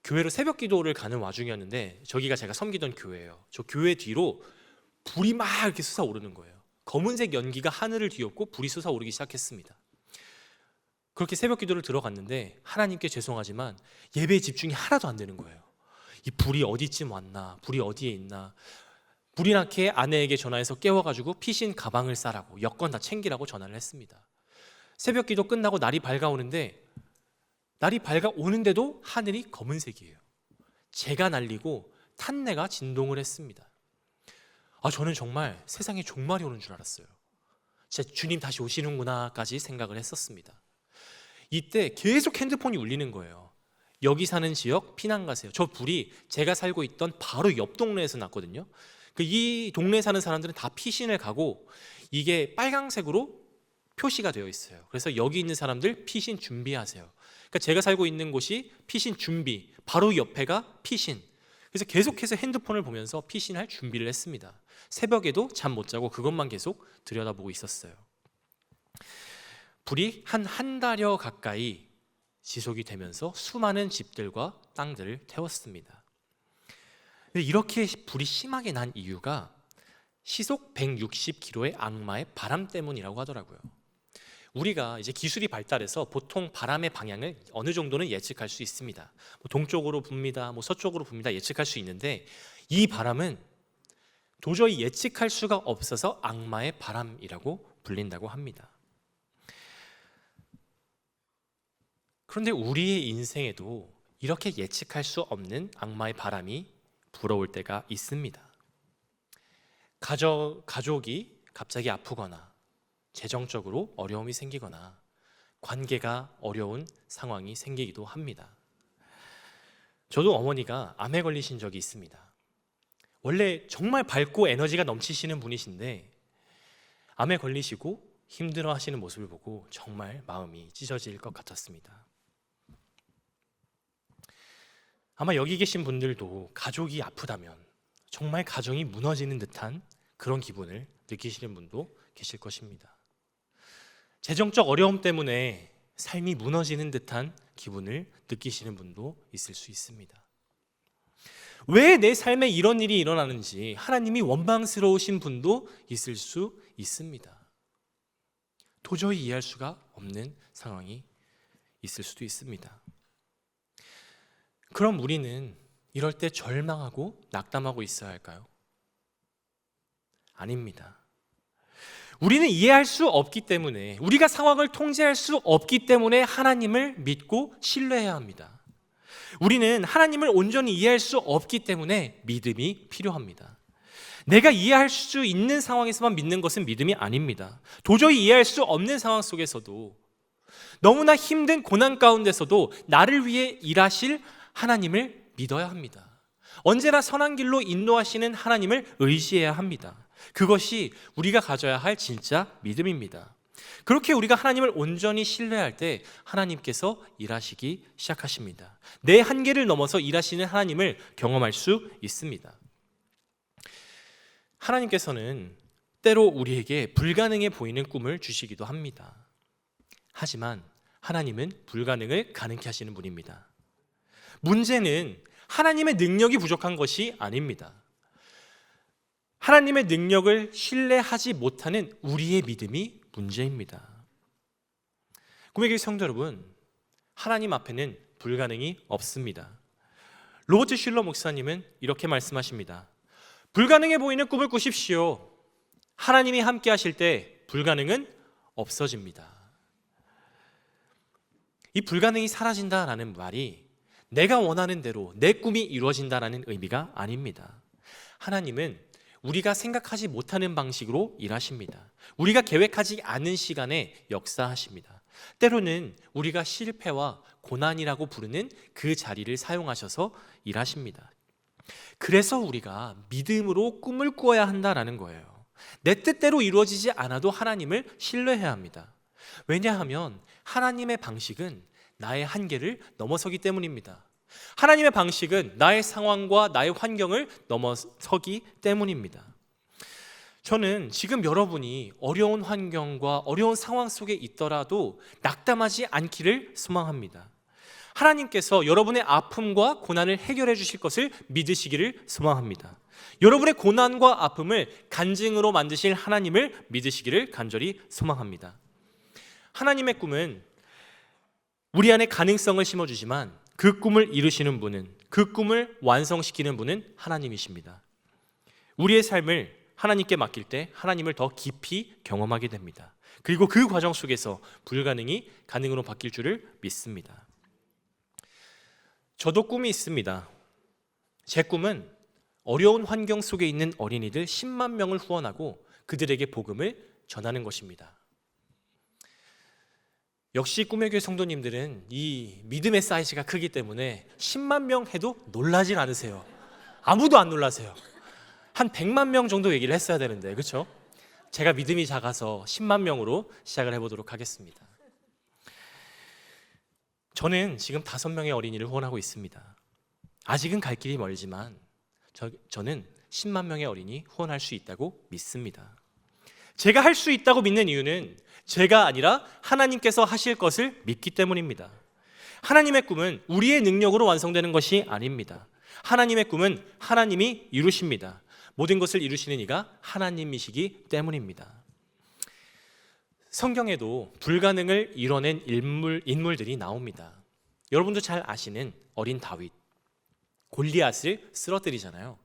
교회로 새벽 기도를 가는 와중이었는데, 저기가 제가 섬기던 교회예요. 저 교회 뒤로 불이 막 이렇게 솟아오르는 거예요. 검은색 연기가 하늘을 뒤엎고 불이 솟아오르기 시작했습니다. 그렇게 새벽 기도를 들어갔는데 하나님께 죄송하지만 예배에 집중이 하나도 안 되는 거예요. 이 불이 어디쯤 왔나, 불이 어디에 있나. 불이 나게 아내에게 전화해서 깨워가지고 피신 가방을 싸라고, 여권 다 챙기라고 전화를 했습니다. 새벽 기도 끝나고 날이 밝아오는데, 날이 밝아오는데도 하늘이 검은색이에요. 재가 날리고 탄내가 진동을 했습니다. 저는 정말 세상에 종말이 오는 줄 알았어요. 진짜 주님 다시 오시는구나까지 생각을 했었습니다. 이때 계속 핸드폰이 울리는 거예요. 여기 사는 지역 피난 가세요. 저 불이 제가 살고 있던 바로 옆 동네에서 났거든요. 이 동네에 사는 사람들은 다 피신을 가고 이게 빨강색으로 표시가 되어 있어요. 그래서 여기 있는 사람들 피신 준비하세요. 그러니까 제가 살고 있는 곳이 피신 준비, 바로 옆에가 피신. 그래서 계속해서 핸드폰을 보면서 피신할 준비를 했습니다. 새벽에도 잠 못 자고 그것만 계속 들여다보고 있었어요. 불이 한 달여 가까이 지속이 되면서 수많은 집들과 땅들을 태웠습니다. 이렇게 불이 심하게 난 이유가 시속 160km의 악마의 바람 때문이라고 하더라고요. 우리가 이제 기술이 발달해서 보통 바람의 방향을 어느 정도는 예측할 수 있습니다. 동쪽으로 붑니다, 서쪽으로 붑니다 예측할 수 있는데, 이 바람은 도저히 예측할 수가 없어서 악마의 바람이라고 불린다고 합니다. 그런데 우리의 인생에도 이렇게 예측할 수 없는 악마의 바람이 불어올 때가 있습니다. 가족이 갑자기 아프거나 재정적으로 어려움이 생기거나 관계가 어려운 상황이 생기기도 합니다. 저도 어머니가 암에 걸리신 적이 있습니다. 원래 정말 밝고 에너지가 넘치시는 분이신데 암에 걸리시고 힘들어 하시는 모습을 보고 정말 마음이 찢어질 것 같았습니다. 아마 여기 계신 분들도 가족이 아프다면 정말 가정이 무너지는 듯한 그런 기분을 느끼시는 분도 계실 것입니다. 재정적 어려움 때문에 삶이 무너지는 듯한 기분을 느끼시는 분도 있을 수 있습니다. 왜 내 삶에 이런 일이 일어나는지 하나님이 원망스러우신 분도 있을 수 있습니다. 도저히 이해할 수가 없는 상황이 있을 수도 있습니다. 그럼 우리는 이럴 때 절망하고 낙담하고 있어야 할까요? 아닙니다. 우리는 이해할 수 없기 때문에, 우리가 상황을 통제할 수 없기 때문에 하나님을 믿고 신뢰해야 합니다. 우리는 하나님을 온전히 이해할 수 없기 때문에 믿음이 필요합니다. 내가 이해할 수 있는 상황에서만 믿는 것은 믿음이 아닙니다. 도저히 이해할 수 없는 상황 속에서도, 너무나 힘든 고난 가운데서도 나를 위해 일하실 하나님을 믿어야 합니다. 언제나 선한 길로 인도하시는 하나님을 의지해야 합니다. 그것이 우리가 가져야 할 진짜 믿음입니다. 그렇게 우리가 하나님을 온전히 신뢰할 때 하나님께서 일하시기 시작하십니다. 내 한계를 넘어서 일하시는 하나님을 경험할 수 있습니다. 하나님께서는 때로 우리에게 불가능해 보이는 꿈을 주시기도 합니다. 하지만 하나님은 불가능을 가능케 하시는 분입니다. 문제는 하나님의 능력이 부족한 것이 아닙니다. 하나님의 능력을 신뢰하지 못하는 우리의 믿음이 문제입니다. 꿈의 교회 성도 여러분, 하나님 앞에는 불가능이 없습니다. 로버트 슐러 목사님은 이렇게 말씀하십니다. 불가능해 보이는 꿈을 꾸십시오. 하나님이 함께 하실 때 불가능은 없어집니다. 이 불가능이 사라진다라는 말이 내가 원하는 대로 내 꿈이 이루어진다라는 의미가 아닙니다. 하나님은 우리가 생각하지 못하는 방식으로 일하십니다. 우리가 계획하지 않은 시간에 역사하십니다. 때로는 우리가 실패와 고난이라고 부르는 그 자리를 사용하셔서 일하십니다. 그래서 우리가 믿음으로 꿈을 꾸어야 한다라는 거예요. 내 뜻대로 이루어지지 않아도 하나님을 신뢰해야 합니다. 왜냐하면 하나님의 방식은 나의 한계를 넘어서기 때문입니다. 하나님의 방식은 나의 상황과 나의 환경을 넘어서기 때문입니다. 저는 지금 여러분이 어려운 환경과 어려운 상황 속에 있더라도 낙담하지 않기를 소망합니다. 하나님께서 여러분의 아픔과 고난을 해결해 주실 것을 믿으시기를 소망합니다. 여러분의 고난과 아픔을 간증으로 만드실 하나님을 믿으시기를 간절히 소망합니다. 하나님의 꿈은 우리 안에 가능성을 심어주지만 그 꿈을 이루시는 분은, 그 꿈을 완성시키는 분은 하나님이십니다. 우리의 삶을 하나님께 맡길 때 하나님을 더 깊이 경험하게 됩니다. 그리고 그 과정 속에서 불가능이 가능으로 바뀔 줄을 믿습니다. 저도 꿈이 있습니다. 제 꿈은 어려운 환경 속에 있는 어린이들 10만 명을 후원하고 그들에게 복음을 전하는 것입니다. 역시 꿈의 교회 성도님들은 이 믿음의 사이즈가 크기 때문에 10만 명 해도 놀라진 않으세요. 아무도 안 놀라세요. 한 100만 명 정도 얘기를 했어야 되는데, 그렇죠? 제가 믿음이 작아서 10만 명으로 시작을 해보도록 하겠습니다. 저는 지금 5명의 어린이를 후원하고 있습니다. 아직은 갈 길이 멀지만 저는 10만 명의 어린이 후원할 수 있다고 믿습니다. 제가 할 수 있다고 믿는 이유는 제가 아니라 하나님께서 하실 것을 믿기 때문입니다. 하나님의 꿈은 우리의 능력으로 완성되는 것이 아닙니다. 하나님의 꿈은 하나님이 이루십니다. 모든 것을 이루시는 이가 하나님이시기 때문입니다. 성경에도 불가능을 이뤄낸 인물들이 나옵니다. 여러분도 잘 아시는 어린 다윗, 골리앗을 쓰러뜨리잖아요.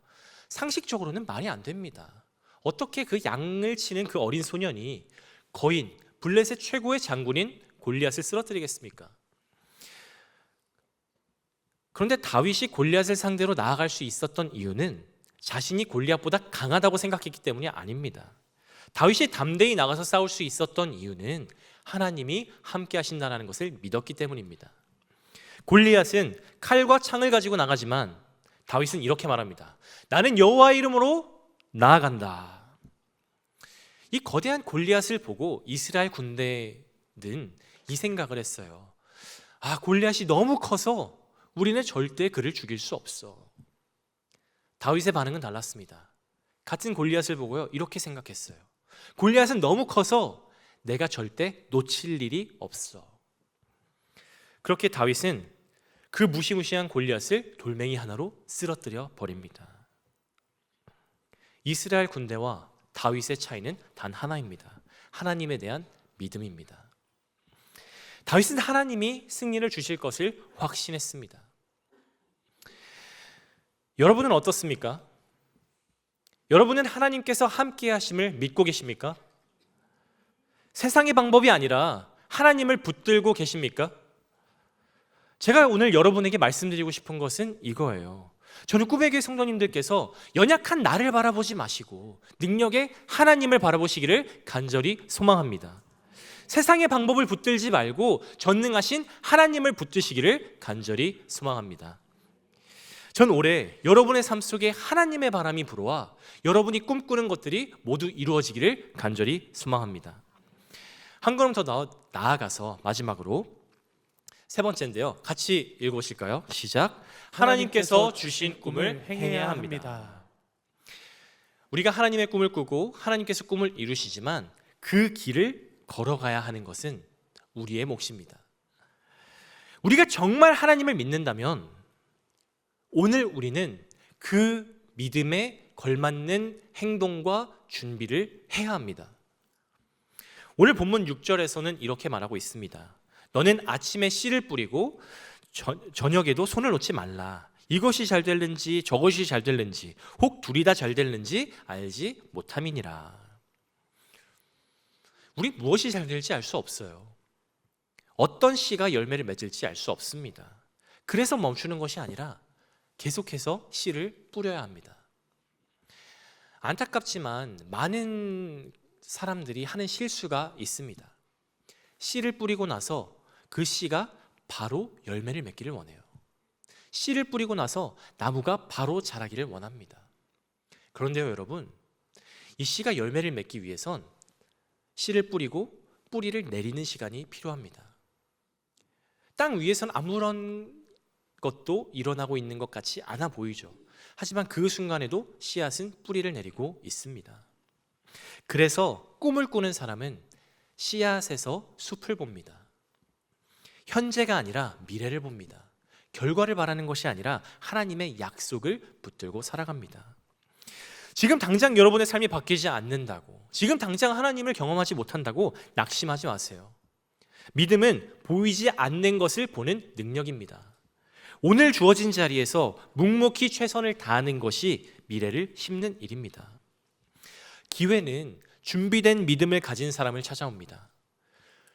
상식적으로는 말이 안 됩니다. 어떻게 그 양을 치는 그 어린 소년이 거인, 블레셋 최고의 장군인 골리앗을 쓰러뜨리겠습니까? 그런데 다윗이 골리앗을 상대로 나아갈 수 있었던 이유는 자신이 골리앗보다 강하다고 생각했기 때문이 아닙니다. 다윗이 담대히 나가서 싸울 수 있었던 이유는 하나님이 함께 하신다는 것을 믿었기 때문입니다. 골리앗은 칼과 창을 가지고 나가지만 다윗은 이렇게 말합니다. 나는 여호와의 이름으로 나아간다. 이 거대한 골리앗을 보고 이스라엘 군대는 이 생각을 했어요. 골리앗이 너무 커서 우리는 절대 그를 죽일 수 없어. 다윗의 반응은 달랐습니다. 같은 골리앗을 보고요, 이렇게 생각했어요. 골리앗은 너무 커서 내가 절대 놓칠 일이 없어. 그렇게 다윗은 그 무시무시한 골리앗을 돌멩이 하나로 쓰러뜨려 버립니다. 이스라엘 군대와 다윗의 차이는 단 하나입니다. 하나님에 대한 믿음입니다. 다윗은 하나님이 승리를 주실 것을 확신했습니다. 여러분은 어떻습니까? 여러분은 하나님께서 함께 하심을 믿고 계십니까? 세상의 방법이 아니라 하나님을 붙들고 계십니까? 제가 오늘 여러분에게 말씀드리고 싶은 것은 이거예요. 저는 꿈의 교회 성도님들께서 연약한 나를 바라보지 마시고 능력의 하나님을 바라보시기를 간절히 소망합니다. 세상의 방법을 붙들지 말고 전능하신 하나님을 붙드시기를 간절히 소망합니다. 전 올해 여러분의 삶 속에 하나님의 바람이 불어와 여러분이 꿈꾸는 것들이 모두 이루어지기를 간절히 소망합니다. 한 걸음 더 나아가서 마지막으로 세 번째인데요. 같이 읽어보실까요? 시작. 하나님께서 주신 꿈을 행해야 합니다. 우리가 하나님의 꿈을 꾸고 하나님께서 꿈을 이루시지만 그 길을 걸어가야 하는 것은 우리의 몫입니다. 우리가 정말 하나님을 믿는다면 오늘 우리는 그 믿음에 걸맞는 행동과 준비를 해야 합니다. 오늘 본문 6절에서는 이렇게 말하고 있습니다. 너는 아침에 씨를 뿌리고 저녁에도 손을 놓지 말라. 이것이 잘 될는지 저것이 잘 될는지 혹 둘이 다 잘 될는지 알지 못함이니라. 우리 무엇이 잘 될지 알 수 없어요. 어떤 씨가 열매를 맺을지 알 수 없습니다. 그래서 멈추는 것이 아니라 계속해서 씨를 뿌려야 합니다. 안타깝지만 많은 사람들이 하는 실수가 있습니다. 씨를 뿌리고 나서 그 씨가 바로 열매를 맺기를 원해요. 씨를 뿌리고 나서 나무가 바로 자라기를 원합니다. 그런데요, 여러분, 이 씨가 열매를 맺기 위해선 씨를 뿌리고 뿌리를 내리는 시간이 필요합니다. 땅 위에선 아무런 것도 일어나고 있는 것 같이 않아 보이죠. 하지만 그 순간에도 씨앗은 뿌리를 내리고 있습니다. 그래서 꿈을 꾸는 사람은 씨앗에서 숲을 봅니다. 현재가 아니라 미래를 봅니다. 결과를 바라는 것이 아니라 하나님의 약속을 붙들고 살아갑니다. 지금 당장 여러분의 삶이 바뀌지 않는다고, 지금 당장 하나님을 경험하지 못한다고 낙심하지 마세요. 믿음은 보이지 않는 것을 보는 능력입니다. 오늘 주어진 자리에서 묵묵히 최선을 다하는 것이 미래를 심는 일입니다. 기회는 준비된 믿음을 가진 사람을 찾아옵니다.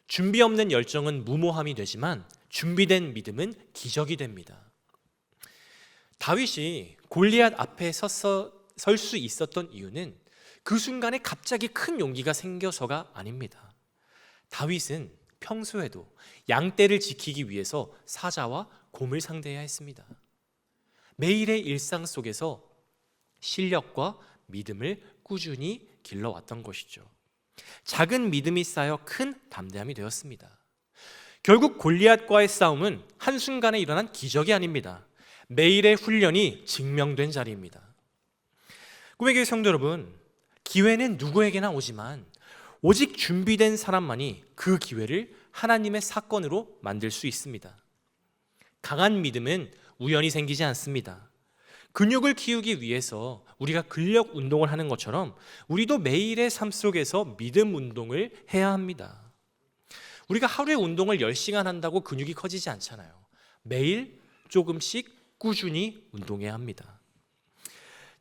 준비 없는 열정은 무모함이 되지만 준비된 믿음은 기적이 됩니다. 다윗이 골리앗 앞에 설 수 있었던 이유는 그 순간에 갑자기 큰 용기가 생겨서가 아닙니다. 다윗은 평소에도 양떼를 지키기 위해서 사자와 곰을 상대해야 했습니다. 매일의 일상 속에서 실력과 믿음을 꾸준히 길러왔던 것이죠. 작은 믿음이 쌓여 큰 담대함이 되었습니다. 결국 골리앗과의 싸움은 한순간에 일어난 기적이 아닙니다. 매일의 훈련이 증명된 자리입니다. 꿈의 교회 성도 여러분, 기회는 누구에게나 오지만 오직 준비된 사람만이 그 기회를 하나님의 사건으로 만들 수 있습니다. 강한 믿음은 우연히 생기지 않습니다. 근육을 키우기 위해서 우리가 근력 운동을 하는 것처럼 우리도 매일의 삶 속에서 믿음 운동을 해야 합니다. 우리가 하루에 운동을 10시간 한다고 근육이 커지지 않잖아요. 매일 조금씩 꾸준히 운동해야 합니다.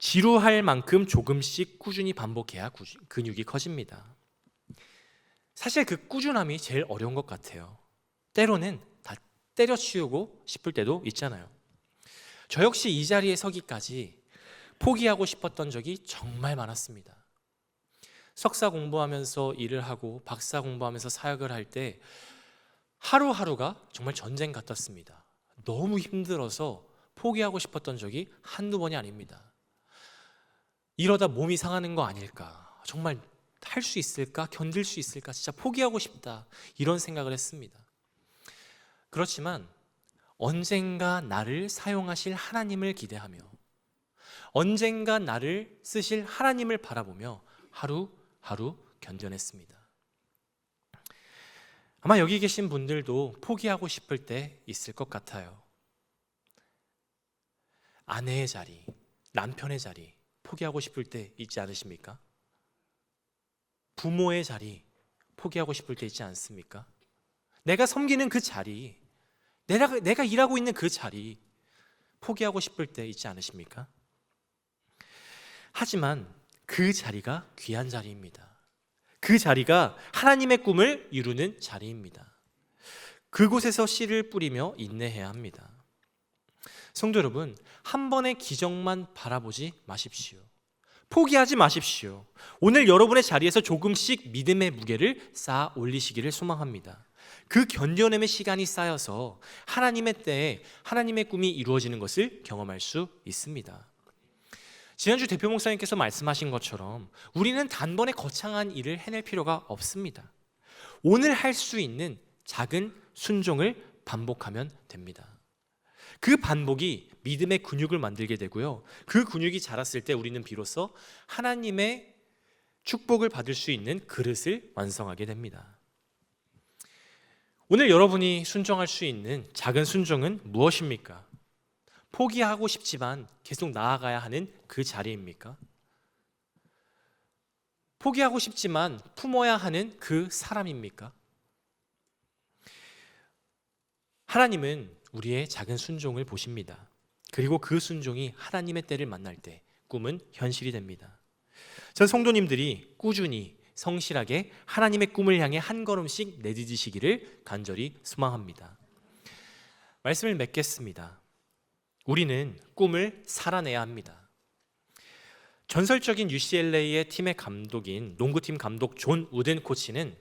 지루할 만큼 조금씩 꾸준히 반복해야 근육이 커집니다. 사실 그 꾸준함이 제일 어려운 것 같아요. 때로는 다 때려치우고 싶을 때도 있잖아요. 저 역시 이 자리에 서기까지 포기하고 싶었던 적이 정말 많았습니다. 석사 공부하면서 일을 하고 박사 공부하면서 사역을 할 때 하루하루가 정말 전쟁 같았습니다. 너무 힘들어서 포기하고 싶었던 적이 한두 번이 아닙니다. 이러다 몸이 상하는 거 아닐까? 정말 할 수 있을까? 견딜 수 있을까? 진짜 포기하고 싶다. 이런 생각을 했습니다. 그렇지만 언젠가 나를 사용하실 하나님을 기대하며 언젠가 나를 쓰실 하나님을 바라보며 하루하루 견뎌냈습니다. 아마 여기 계신 분들도 포기하고 싶을 때 있을 것 같아요. 아내의 자리, 남편의 자리 포기하고 싶을 때 있지 않으십니까? 부모의 자리 포기하고 싶을 때 있지 않습니까? 내가 섬기는 그 자리, 내가 일하고 있는 그 자리 포기하고 싶을 때 있지 않으십니까? 하지만 그 자리가 귀한 자리입니다. 그 자리가 하나님의 꿈을 이루는 자리입니다. 그곳에서 씨를 뿌리며 인내해야 합니다. 성도 여러분, 한 번의 기적만 바라보지 마십시오. 포기하지 마십시오. 오늘 여러분의 자리에서 조금씩 믿음의 무게를 쌓아 올리시기를 소망합니다. 그 견뎌냄의 시간이 쌓여서 하나님의 때에 하나님의 꿈이 이루어지는 것을 경험할 수 있습니다. 지난주 대표 목사님께서 말씀하신 것처럼 우리는 단번에 거창한 일을 해낼 필요가 없습니다. 오늘 할 수 있는 작은 순종을 반복하면 됩니다. 그 반복이 믿음의 근육을 만들게 되고요. 그 근육이 자랐을 때 우리는 비로소 하나님의 축복을 받을 수 있는 그릇을 완성하게 됩니다. 오늘 여러분이 순종할 수 있는 작은 순종은 무엇입니까? 포기하고 싶지만 계속 나아가야 하는 그 자리입니까? 포기하고 싶지만 품어야 하는 그 사람입니까? 하나님은 우리의 작은 순종을 보십니다. 그리고 그 순종이 하나님의 때를 만날 때 꿈은 현실이 됩니다. 전 성도님들이 꾸준히 성실하게 하나님의 꿈을 향해 한 걸음씩 내디디시기를 간절히 소망합니다. 말씀을 맺겠습니다. 우리는 꿈을 살아내야 합니다. 전설적인 UCLA의 팀의 감독인 농구팀 감독 존 우든 코치는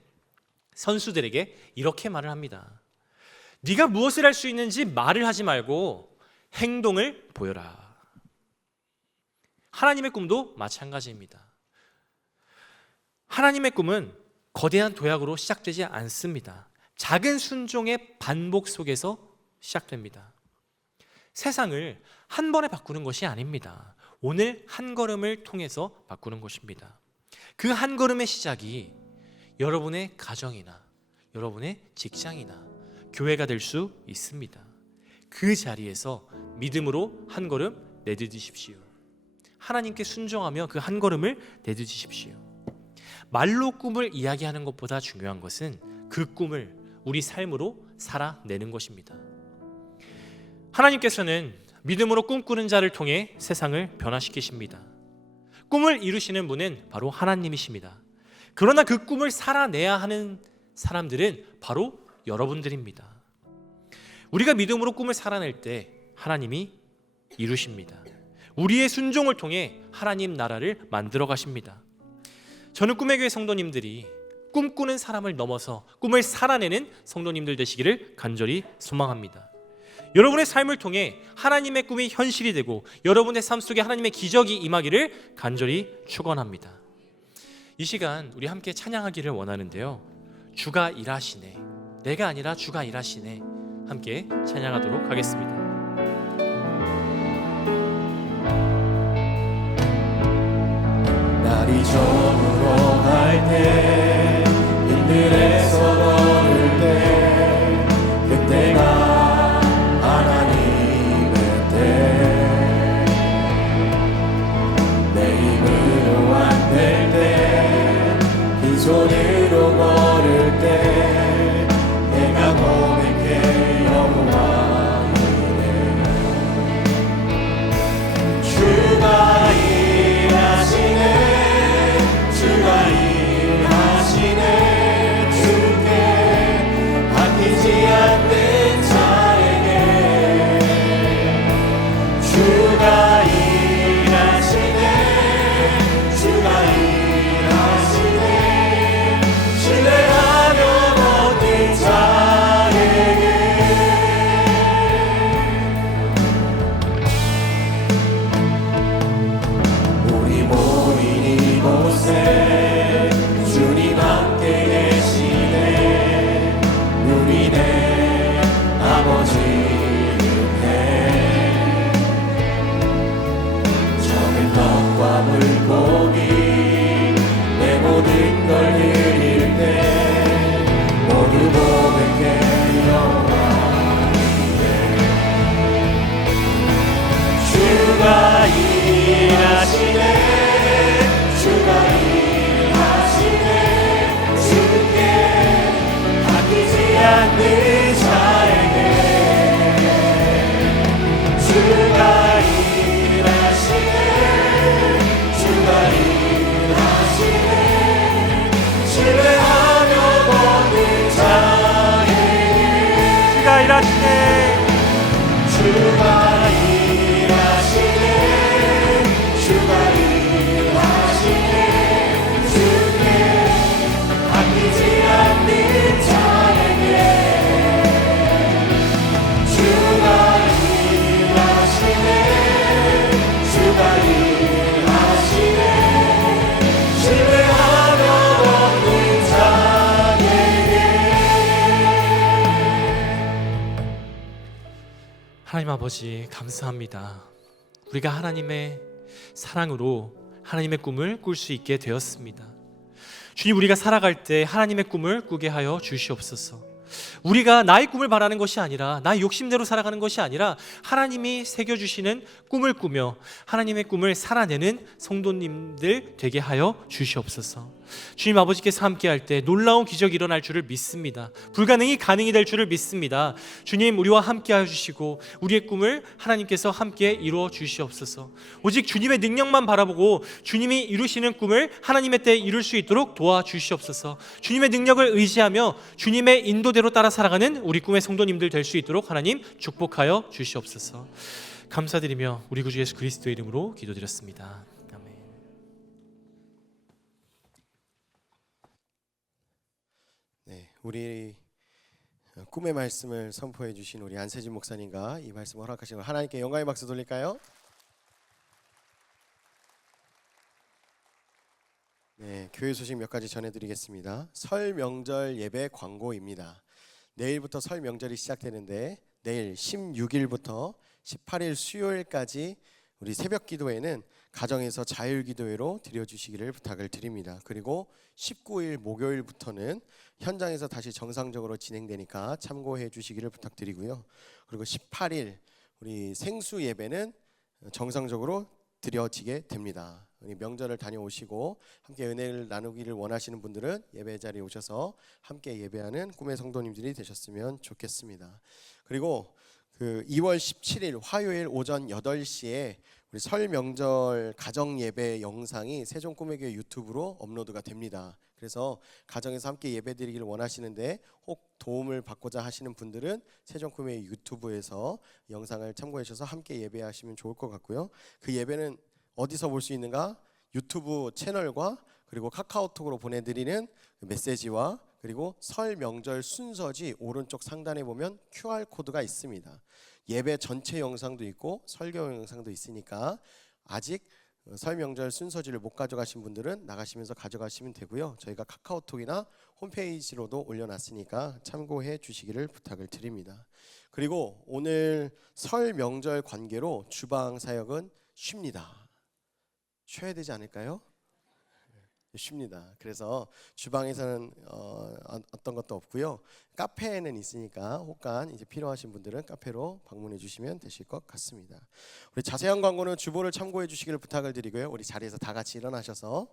선수들에게 이렇게 말을 합니다. 네가 무엇을 할 수 있는지 말을 하지 말고 행동을 보여라. 하나님의 꿈도 마찬가지입니다. 하나님의 꿈은 거대한 도약으로 시작되지 않습니다. 작은 순종의 반복 속에서 시작됩니다. 세상을 한 번에 바꾸는 것이 아닙니다. 오늘 한 걸음을 통해서 바꾸는 것입니다. 그 한 걸음의 시작이 여러분의 가정이나 여러분의 직장이나 교회가 될 수 있습니다. 그 자리에서 믿음으로 한 걸음 내딛으십시오. 하나님께 순종하며 그 한 걸음을 내딛으십시오. 말로 꿈을 이야기하는 것보다 중요한 것은 그 꿈을 우리 삶으로 살아내는 것입니다. 하나님께서는 믿음으로 꿈꾸는 자를 통해 세상을 변화시키십니다. 꿈을 이루시는 분은 바로 하나님이십니다. 그러나 그 꿈을 살아내야 하는 사람들은 바로 여러분들입니다. 우리가 믿음으로 꿈을 살아낼 때 하나님이 이루십니다. 우리의 순종을 통해 하나님 나라를 만들어 가십니다. 저는 꿈의 교회 성도님들이 꿈꾸는 사람을 넘어서 꿈을 살아내는 성도님들 되시기를 간절히 소망합니다. 여러분의 삶을 통해 하나님의 꿈이 현실이 되고 여러분의 삶 속에 하나님의 기적이 임하기를 간절히 축원합니다. 이 시간 우리 함께 찬양하기를 원하는데요. 주가 일하시네, 내가 아니라 주가 일하시네, 함께 찬양하도록 하겠습니다. 날이 저물어 갈 때, 빈들에서 걸을 때, 그때가 하나님의 때. 내 힘으로 안 될 때, 빈손으로 걸을 때, 내가 고백해 여호와 이래. 주가 일하시네, 주가 일하시네, 주께 바뀌지 않는 자에게. 주가 일하시네, 주가 일하시네, 신뢰하며 걷는 자에게. 우리 모인 이곳에 주님 함께 계시네. 누리네 아버지 은혜. 적은 떡과 물고기 내 모든 걸 드릴 때 모두 고백해 여호와 이래. 주가 일하시네, 주가 일하시네, 주께 바뀌지 않는 자에게. 주가 일하시네, 주가 일하시네, 신뢰하며 걷는 자에게. 주가 일하시네, 주가 일하시네, 주가 일하시네, 주께 바뀌지 않는 자에게. 주가 일하시네, 주가 일하시네, 신뢰하며 걷는 자에게. 하나님 아버지 감사합니다. 우리가 하나님의 사랑으로 하나님의 꿈을 꿀 수 있게 되었습니다. 주님, 우리가 살아갈 때 하나님의 꿈을 꾸게 하여 주시옵소서. 우리가 나의 꿈을 바라는 것이 아니라 나의 욕심대로 살아가는 것이 아니라 하나님이 새겨주시는 꿈을 꾸며 하나님의 꿈을 살아내는 성도님들 되게 하여 주시옵소서. 주님 아버지께서 함께할 때 놀라운 기적이 일어날 줄을 믿습니다. 불가능이 가능이 될 줄을 믿습니다. 주님, 우리와 함께하여 주시고 우리의 꿈을 하나님께서 함께 이루어 주시옵소서. 오직 주님의 능력만 바라보고 주님이 이루시는 꿈을 하나님의 때에 이룰 수 있도록 도와주시옵소서. 주님의 능력을 의지하며 주님의 인도대로 따라 살아가는 우리 꿈의 성도님들 될 수 있도록 하나님 축복하여 주시옵소서. 감사드리며 우리 구주 예수 그리스도의 이름으로 기도드렸습니다. 아멘. 우리 꿈의 말씀을 선포해 주신 우리 안세진 목사님과 이 말씀을 허락하신 하나님께 영광의 박수 돌릴까요? 네, 교회 소식 몇 가지 전해드리겠습니다. 설 명절 예배 광고입니다. 내일부터 설 명절이 시작되는데 내일 16일부터 18일 수요일까지 우리 새벽 기도회는 가정에서 자율 기도회로 드려주시기를 부탁을 드립니다. 그리고 19일 목요일부터는 현장에서 다시 정상적으로 진행되니까 참고해 주시기를 부탁드리고요. 그리고 18일 우리 생수 예배는 정상적으로 드려지게 됩니다. 우리 명절을 다녀오시고 함께 은혜를 나누기를 원하시는 분들은 예배 자리에 오셔서 함께 예배하는 꿈의 성도님들이 되셨으면 좋겠습니다. 그리고 그 2월 17일 화요일 오전 8시에 우리 설 명절 가정 예배 영상이 세종 꿈의 교회 유튜브로 업로드가 됩니다. 그래서 가정에서 함께 예배드리기를 원하시는데 혹 도움을 받고자 하시는 분들은 세종 꿈의 유튜브에서 영상을 참고해 주셔서 함께 예배하시면 좋을 것 같고요. 그 예배는 어디서 볼 수 있는가? 유튜브 채널과 그리고 카카오톡으로 보내드리는 메시지와 그리고 설 명절 순서지 오른쪽 상단에 보면 QR코드가 있습니다. 예배 전체 영상도 있고 설교 영상도 있으니까 아직 설 명절 순서지를 못 가져가신 분들은 나가시면서 가져가시면 되고요. 저희가 카카오톡이나 홈페이지로도 올려놨으니까 참고해 주시기를 부탁을 드립니다. 그리고 오늘 설 명절 관계로 주방 사역은 쉽니다. 쉬어야 되지 않을까요? 쉽니다. 그래서 주방에서는 어떤 것도 없고요. 카페에는 있으니까 혹간 이제 필요하신 분들은 카페로 방문해 주시면 되실 것 같습니다. 우리 자세한 광고는 주보를 참고해 주시기를 부탁을 드리고요. 우리 자리에서 다 같이 일어나셔서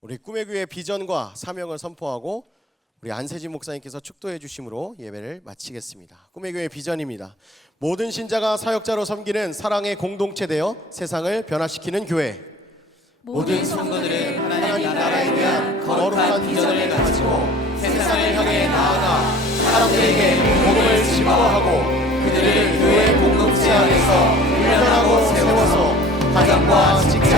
우리 꿈의 교회 비전과 사명을 선포하고 우리 안세진 목사님께서 축도해 주심으로 예배를 마치겠습니다. 꿈의 교회 비전입니다. 모든 신자가 사역자로 섬기는 사랑의 공동체 되어 세상을 변화시키는 교회. 모든 성도들은 하나님 나라에 대한 거룩한 비전을 가지고 세상을 향해 나아가 사람들에게 복음을 증거하고 그들을 교회 공동체 안에서 훈련하고 세워서 가정과 직장,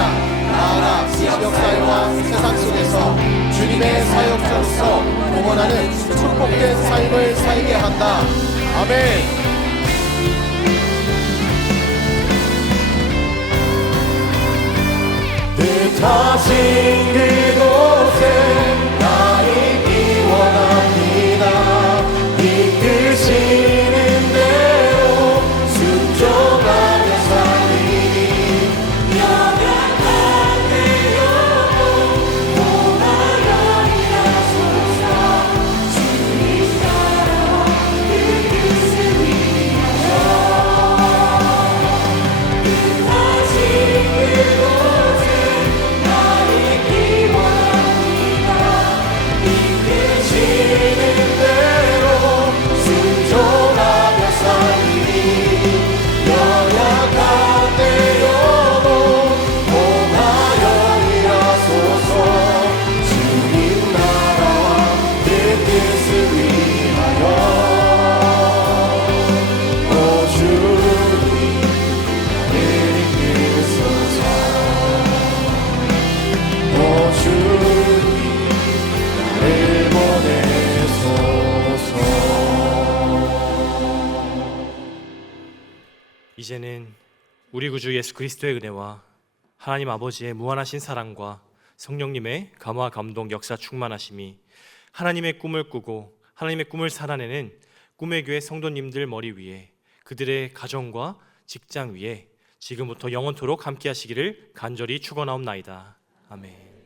나아가 지역사회와 세상 속에서 주님의 사역자로서 봉헌하는 축복된 삶을 살게 한다. 아멘. 뜻하신 그곳에 나 있기 원합니다. 이끄시는 대로 순종하며 살리니 연약한 내 영혼 고마워 일하소서. 주님 나라와 그 뜻을 위하여 뜻하신 그곳에 이제는 우리 구주 예수 그리스도의 은혜와 하나님 아버지의 무한하신 사랑과 성령님의 감화 감동 역사 충만하심이 하나님의 꿈을 꾸고 하나님의 꿈을 살아내는 꿈의 교회 성도님들 머리 위에 그들의 가정과 직장 위에 지금부터 영원토록 함께 하시기를 간절히 축원하옵나이다. 아멘.